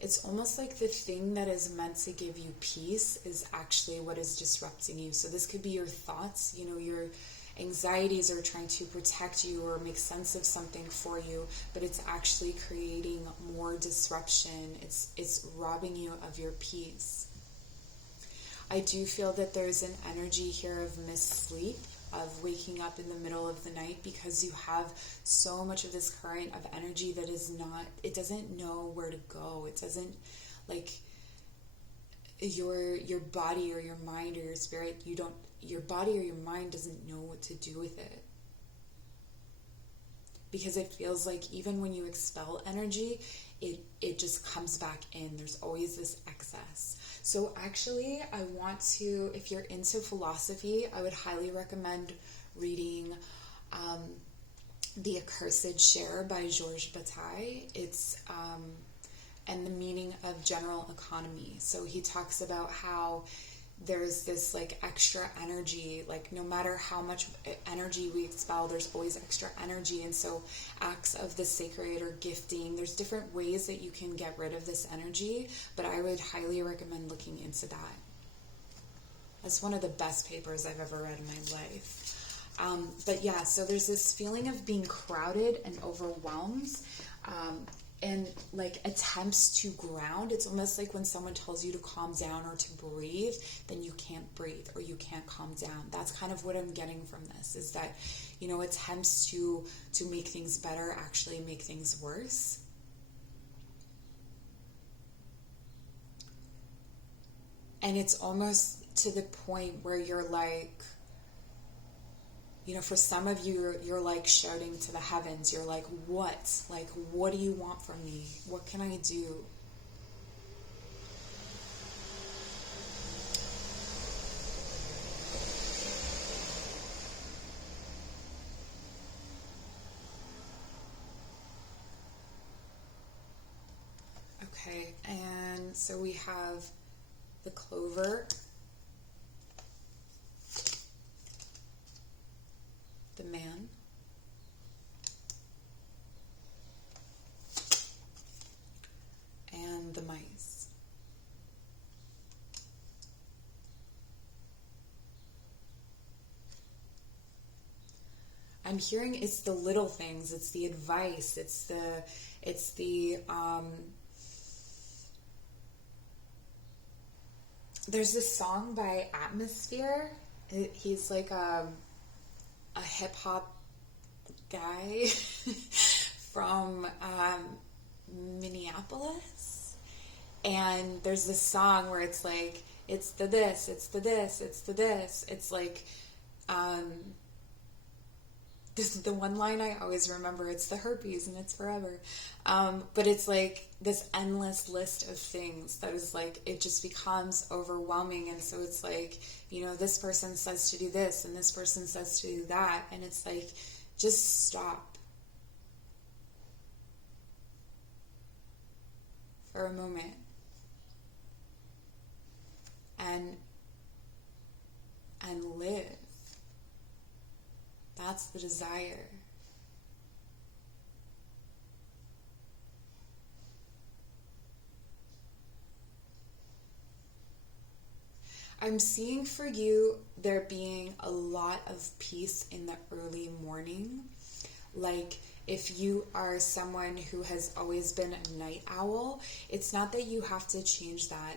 the thing that is meant to give you peace is actually what is disrupting you. So this could be your thoughts, your anxieties are trying to protect you or make sense of something for you, but it's actually creating more disruption. It's robbing you of your peace. I do feel that there's an energy here of missed sleep, of waking up in the middle of the night, because you have so much of this current of energy that it doesn't know where to go. It doesn't, like, your body or your mind or your spirit, your body or your mind doesn't know what to do with it. Because it feels like even when you expel energy, it just comes back in. There's always this excess. So actually, I want to, if you're into philosophy, I would highly recommend reading The Accursed Share by Georges Bataille. It's and the meaning of general economy. So he talks about how there's this like extra energy, like no matter how much energy we expel, there's always extra energy. And so acts of the sacred or gifting, there's different ways that you can get rid of this energy, but I would highly recommend looking into that. That's one of the best papers I've ever read in my life. But yeah, so there's this feeling of being crowded and overwhelmed, and like attempts to ground. It's almost like when someone tells you to calm down or to breathe, then you can't breathe or you can't calm down. That's kind of what I'm getting from this, is that, attempts to make things better actually make things worse. And it's almost to the point where you're like, for some of you, you're like shouting to the heavens. You're like, what? Like, what do you want from me? What can I do? Okay, and so we have the clover, the man, and the mice. I'm hearing it's the little things, it's the advice, it's the there's this song by Atmosphere. He's like a hip hop guy from Minneapolis, and there's this song where it's like, it's the this, it's the this, it's the this. It's like, this is the one line I always remember. It's the herpes and it's forever. But it's like this endless list of things that is like, it just becomes overwhelming. And so it's like, you know, this person says to do this and this person says to do that. And it's like, just stop for a moment and live. That's the desire. I'm seeing for you there being a lot of peace in the early morning. Like, if you are someone who has always been a night owl, it's not that you have to change that,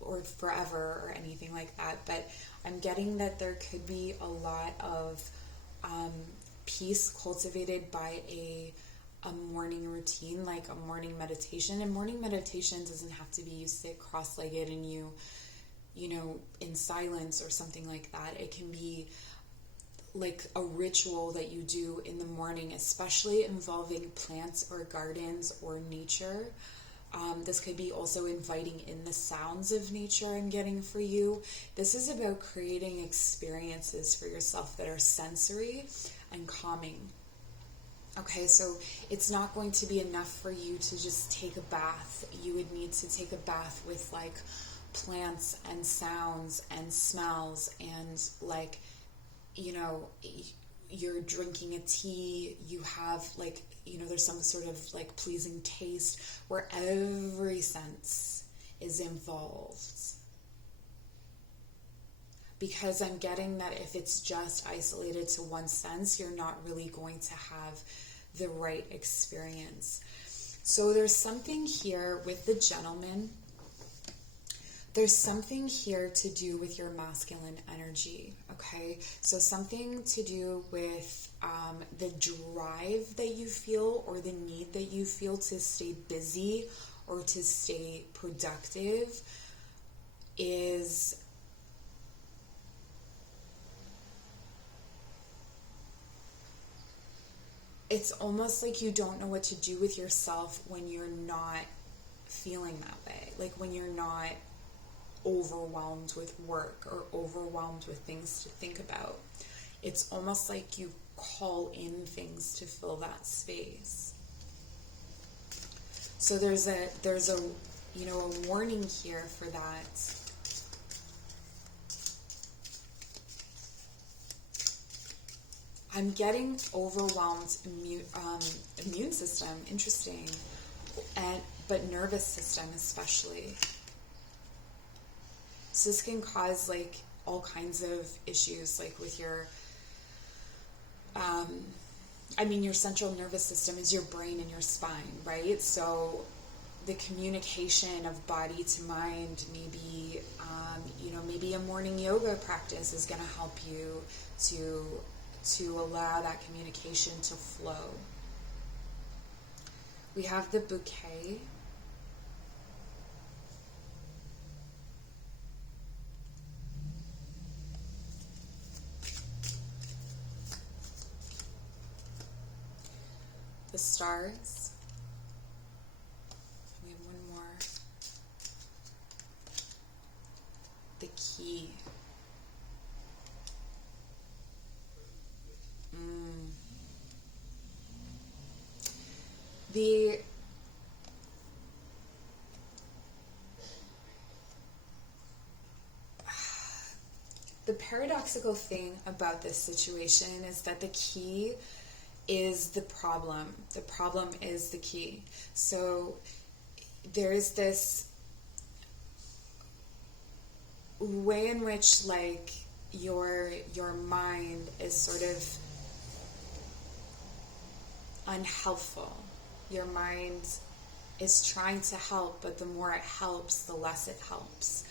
or forever or anything like that, but I'm getting that there could be a lot of peace cultivated by a morning routine, like a morning meditation. And morning meditation doesn't have to be you sit cross-legged and you know, in silence or something like that. It can be like a ritual that you do in the morning, especially involving plants or gardens or nature. This could be also inviting in the sounds of nature and getting for you. This is about creating experiences for yourself that are sensory and calming. Okay, so it's not going to be enough for you to just take a bath. You would need to take a bath with like plants and sounds and smells and like, you know, you're drinking a tea, you have like, you know, there's some sort of like pleasing taste where every sense is involved. Because I'm getting that if it's just isolated to one sense, you're not really going to have the right experience. So there's something here with the gentleman. There's something here to do with your masculine energy, okay? So something to do with the drive that you feel or the need that you feel to stay busy or to stay productive is it's almost like you don't know what to do with yourself when you're not feeling that way. Like when you're not overwhelmed with work or overwhelmed with things to think about. It's almost like you call in things to fill that space. So there's a you know, a warning here for that. I'm getting overwhelmed immune system, interesting, but nervous system especially. So this can cause like all kinds of issues, like with your, your central nervous system is your brain and your spine, right? So the communication of body to mind, maybe, maybe a morning yoga practice is going to help you to allow that communication to flow. We have the bouquet. The stars. We have one more. The key. The paradoxical thing about this situation is that the key is the problem. The problem is the key. So there is this way in which like your mind is sort of unhelpful. Your mind is trying to help, but the more it helps, the less it helps.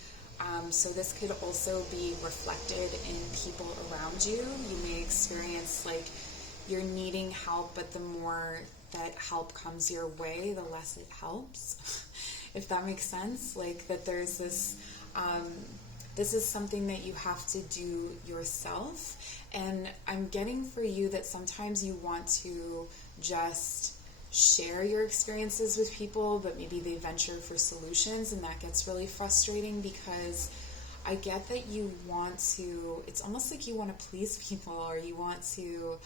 So this could also be reflected in people around you. You may experience like you're needing help, but the more that help comes your way, the less it helps. If that makes sense. Like that there's this, this is something that you have to do yourself. And I'm getting for you that sometimes you want to just share your experiences with people, but maybe they venture for solutions, and that gets really frustrating because I get that you want to, it's almost like you want to please people, or you want to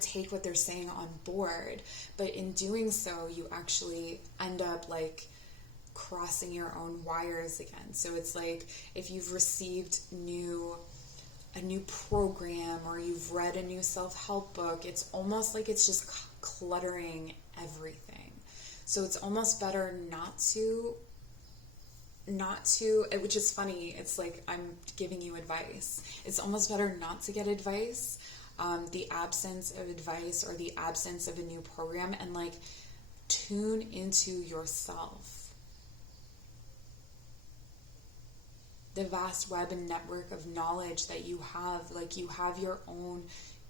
take what they're saying on board, but in doing so you actually end up like crossing your own wires again. So it's like if you've received a new program, or you've read a new self-help book, it's almost like it's just cluttering everything. So it's almost better not to, which is funny, it's like I'm giving you advice. It's almost better not to get advice, the absence of advice or the absence of a new program, and like tune into yourself. The vast web and network of knowledge that you have, like you have your own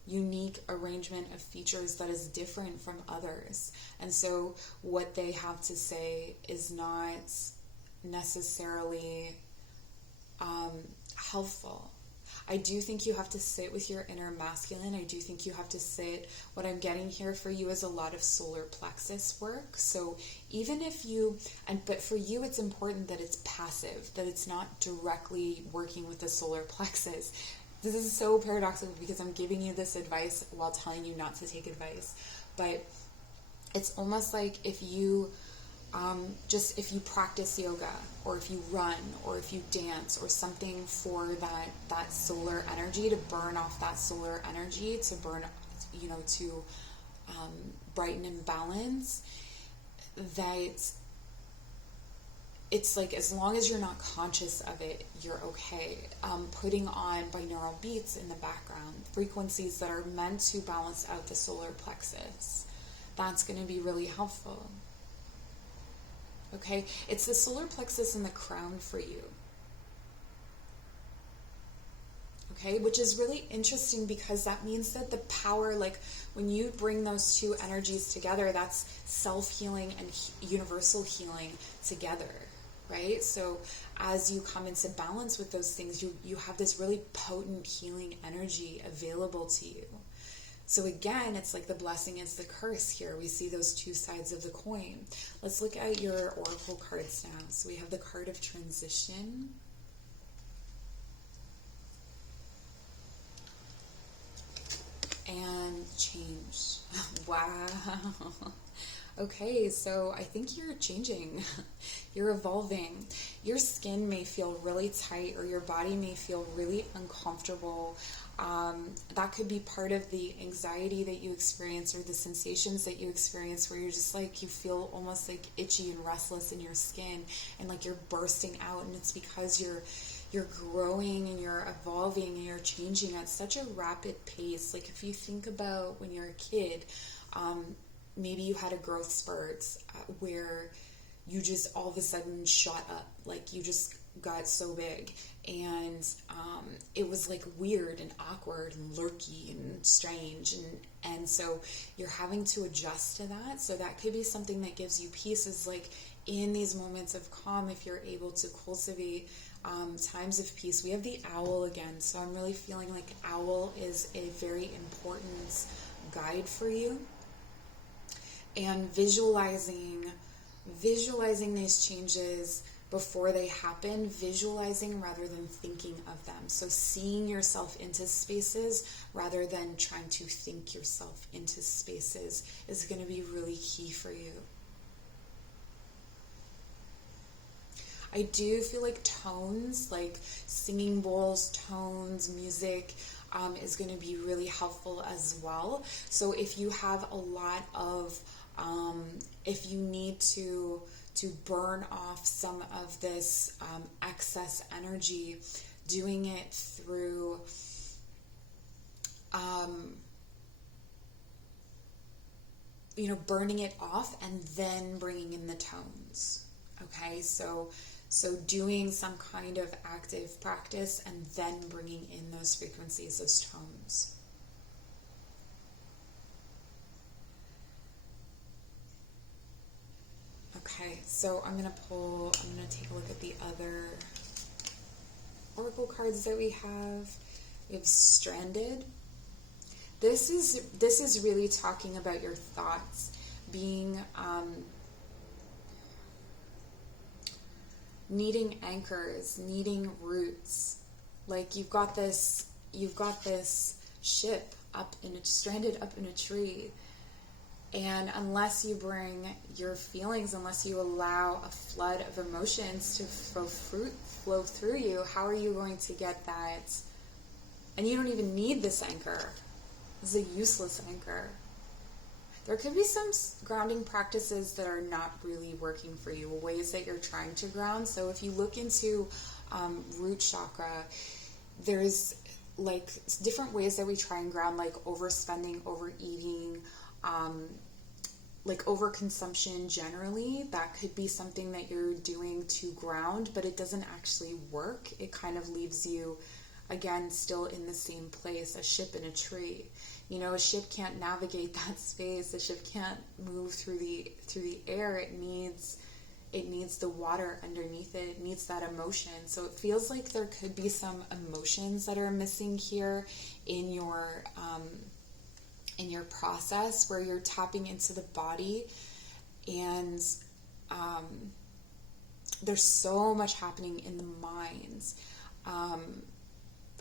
unique arrangement of features that is different from others. And so what they have to say is not necessarily helpful. I do think you have to sit with your inner masculine. I do think you have to sit, what I'm getting here for you is a lot of solar plexus work. So even if you, but for you it's important that it's passive, that it's not directly working with the solar plexus. This is so paradoxical because I'm giving you this advice while telling you not to take advice. But it's almost like if you if you practice yoga, or if you run, or if you dance, or something for that solar energy, to burn off that solar energy, to burn, to brighten and balance, that it's like as long as you're not conscious of it, you're okay. Putting on binaural beats in the background, frequencies that are meant to balance out the solar plexus, that's going to be really helpful. Okay, it's the solar plexus and the crown for you. Okay, which is really interesting because that means that the power, like when you bring those two energies together, that's self-healing and universal healing together, right? So as you come into balance with those things, you have this really potent healing energy available to you. So again, it's like the blessing is the curse here. We see those two sides of the coin. Let's look at your oracle cards now. So we have the card of transition. And change. Wow. Okay, so I think you're changing. You're evolving. Your skin may feel really tight, or your body may feel really uncomfortable. That could be part of the anxiety that you experience, or the sensations that you experience, where you're just like, you feel almost like itchy and restless in your skin, and like you're bursting out, and it's because you're growing and you're evolving and you're changing at such a rapid pace. Like if you think about when you're a kid, maybe you had a growth spurt where you just all of a sudden shot up, like you just got so big, and it was like weird and awkward and lurky and strange, and so you're having to adjust to that. So that could be something that gives you peace, is like in these moments of calm, if you're able to cultivate times of peace. We have the owl again, so I'm really feeling like owl is a very important guide for you, and visualizing these changes before they happen, visualizing rather than thinking of them. So seeing yourself into spaces rather than trying to think yourself into spaces is going to be really key for you. I do feel like tones, like singing bowls, tones, music, is going to be really helpful as well. So if you have a lot of, if you need to burn off some of this excess energy, doing it through burning it off and then bringing in the tones. Okay, so So doing some kind of active practice and then bringing in those frequencies, those tones. Okay, so I'm going to take a look at the other oracle cards that we have. We have Stranded. This is really talking about your thoughts being needing anchors, needing roots. Like you've got this ship stranded up in a tree. And unless you bring your feelings, unless you allow a flood of emotions to flow through you, how are you going to get that? And you don't even need this anchor. This is a useless anchor. There could be some grounding practices that are not really working for you, ways that you're trying to ground. So if you look into root chakra, there's like different ways that we try and ground, like overspending, overeating, like overconsumption generally. That could be something that you're doing to ground, but it doesn't actually work. It kind of leaves you, again, still in the same place, a ship in a tree. You know, a ship can't navigate that space. A ship can't move through the air. It needs the water underneath it. It needs that emotion. So it feels like there could be some emotions that are missing here in your process, where you're tapping into the body, and there's so much happening in the minds.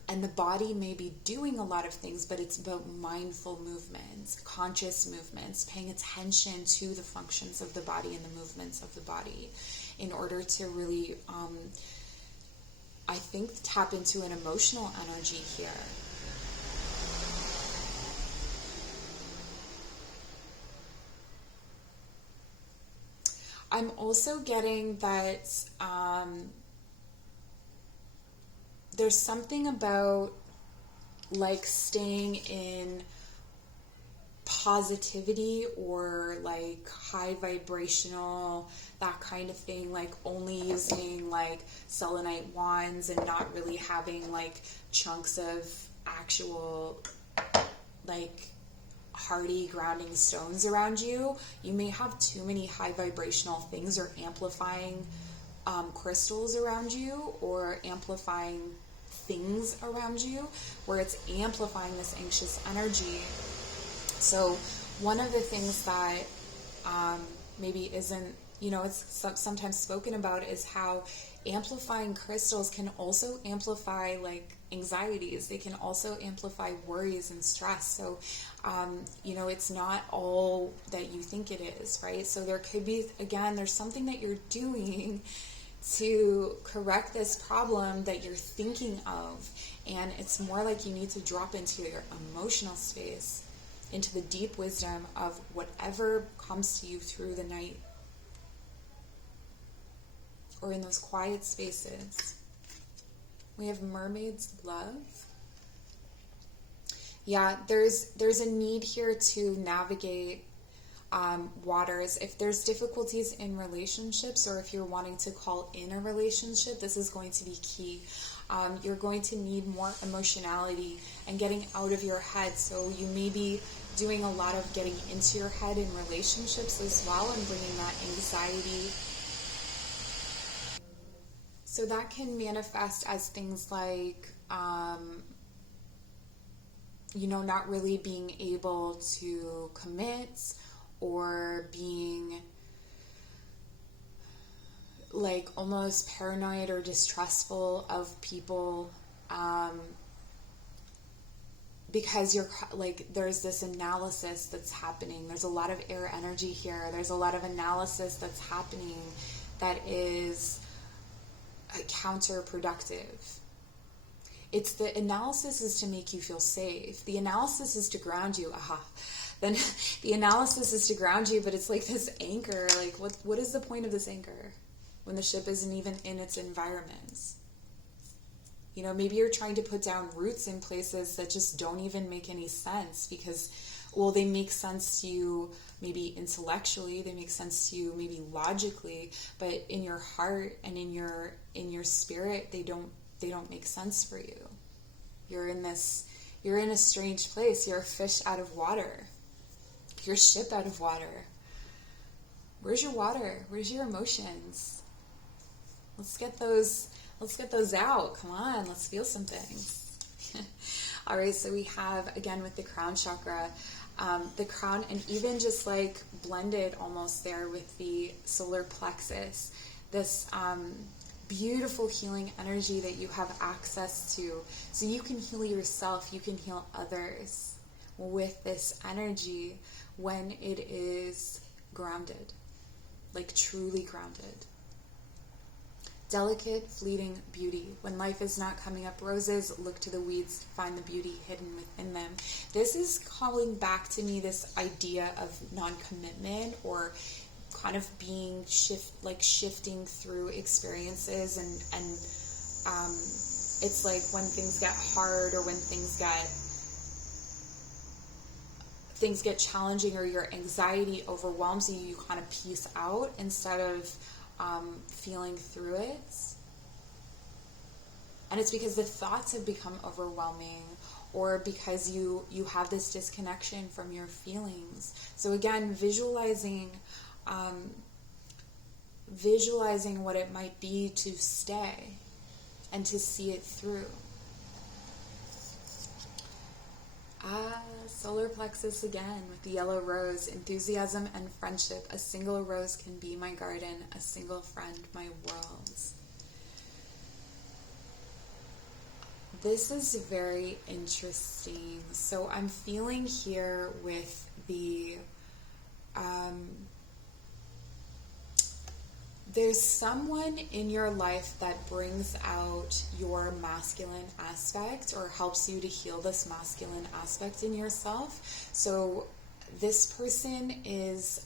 And the body may be doing a lot of things, but it's about mindful movements, conscious movements, paying attention to the functions of the body and the movements of the body in order to really, I think, tap into an emotional energy here. I'm also getting that there's something about like staying in positivity or like high vibrational, that kind of thing, like only using like selenite wands and not really having like chunks of actual like hardy grounding stones around you. You may have too many high vibrational things or amplifying crystals around you, or amplifying things around you, where it's amplifying this anxious energy. So one of the things that maybe isn't, it's sometimes spoken about, is how amplifying crystals can also amplify like anxieties. They can also amplify worries and stress. So, it's not all that you think it is, right? So there could be, again, there's something that you're doing to correct this problem that you're thinking of, and it's more like you need to drop into your emotional space, into the deep wisdom of whatever comes to you through the night, or in those quiet spaces. We have Mermaid's Love. Yeah, there's a need here to navigate waters. If there's difficulties in relationships, or if you're wanting to call in a relationship, this is going to be key. You're going to need more emotionality and getting out of your head. So you may be doing a lot of getting into your head in relationships as well, and bringing that anxiety. So that can manifest as things like, not really being able to commit, or being like almost paranoid or distrustful of people, because you're like, there's this analysis that's happening. There's a lot of air energy here. There's a lot of analysis that's happening that is counterproductive. It's the analysis is to make you feel safe. The analysis is to ground you. Then the analysis is to ground you, but it's like this anchor. Like, what is the point of this anchor when the ship isn't even in its environments? Maybe you're trying to put down roots in places that just don't even make any sense, because well, they make sense to you maybe intellectually, they make sense to you maybe logically, but in your heart and in your spirit, they don't make sense for you. You're in a strange place. You're a fish out of water. You're a ship out of water. Where's your water? Where's your emotions? Let's get those out. Come on, let's feel some things. All right, so we have, again, with the crown chakra, the crown, and even just like blended almost there with the solar plexus, this beautiful healing energy that you have access to. So you can heal yourself, you can heal others with this energy when it is grounded, like truly grounded. Delicate, fleeting beauty. When life is not coming up roses, look to the weeds to find the beauty hidden within them. This is calling back to me this idea of non-commitment, or kind of being shifting through experiences, and it's like when things get hard, or when things get challenging, or your anxiety overwhelms you, you kind of peace out instead of feeling through it. And it's because the thoughts have become overwhelming, or because you have this disconnection from your feelings. So again, visualizing what it might be to stay and to see it through. Solar plexus again with the yellow rose. Enthusiasm and friendship. A single rose can be my garden. A single friend, my world. This is very interesting. So I'm feeling here with the there's someone in your life that brings out your masculine aspect, or helps you to heal this masculine aspect in yourself. So this person is,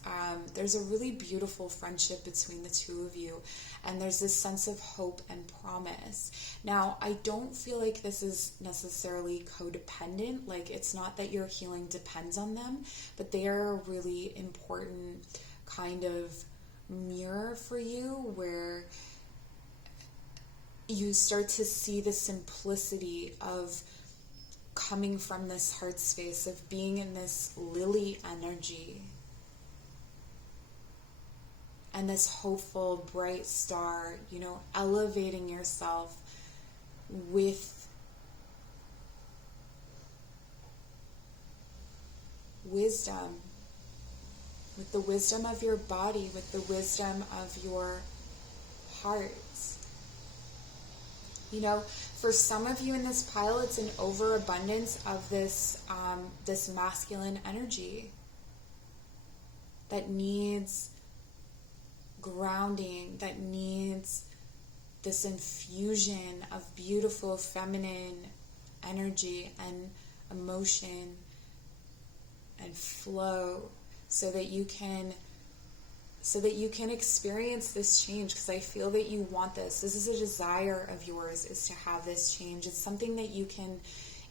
there's a really beautiful friendship between the two of you, and there's this sense of hope and promise. Now, I don't feel like this is necessarily codependent, like it's not that your healing depends on them, but they are a really important kind of mirror for you, where you start to see the simplicity of coming from this heart space, of being in this lily energy and this hopeful bright star, elevating yourself with wisdom, with the wisdom of your body, with the wisdom of your heart. For some of you in this pile, it's an overabundance of this this masculine energy that needs grounding, that needs this infusion of beautiful feminine energy and emotion and flow, so that you can experience this change, because I feel that you want this. This is a desire of yours, is to have this change. It's something that you can,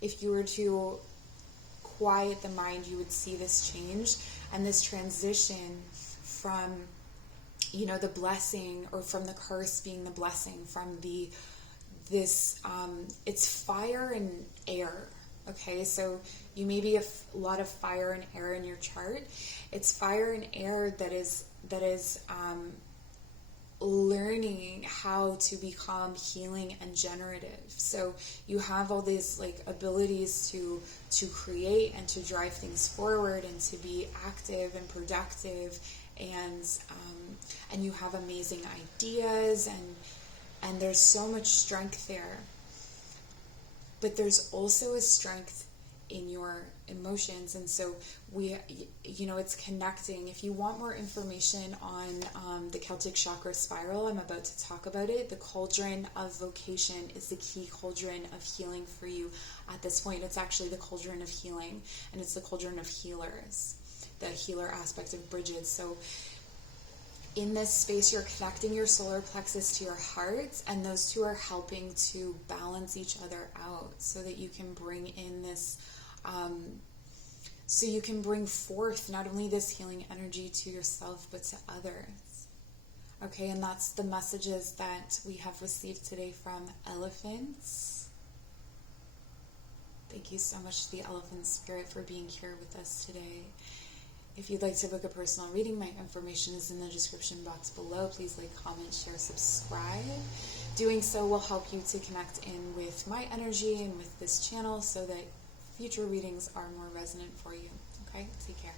if you were to quiet the mind, you would see this change and this transition from, the blessing, or from the curse being the blessing, from it's fire and air. Okay, so you may be a lot of fire and air in your chart. It's fire and air that is learning how to become healing and generative. So you have all these abilities to create and to drive things forward and to be active and productive, and you have amazing ideas, and there's so much strength there. But there's also a strength in your emotions, and so it's connecting. If you want more information on the Celtic chakra spiral, I'm about to talk about it. The cauldron of vocation is the key cauldron of healing for you at this point. It's actually the cauldron of healing, and it's the cauldron of healers, the healer aspect of Bridget. So in this space, you're connecting your solar plexus to your heart, and those two are helping to balance each other out, so that you can bring in so you can bring forth not only this healing energy to yourself, but to others. Okay, and that's the messages that we have received today from elephants. Thank you so much to the elephant spirit for being here with us today. If you'd like to book a personal reading, my information is in the description box below. Please like, comment, share, subscribe. Doing so will help you to connect in with my energy and with this channel so that future readings are more resonant for you. Okay? Take care.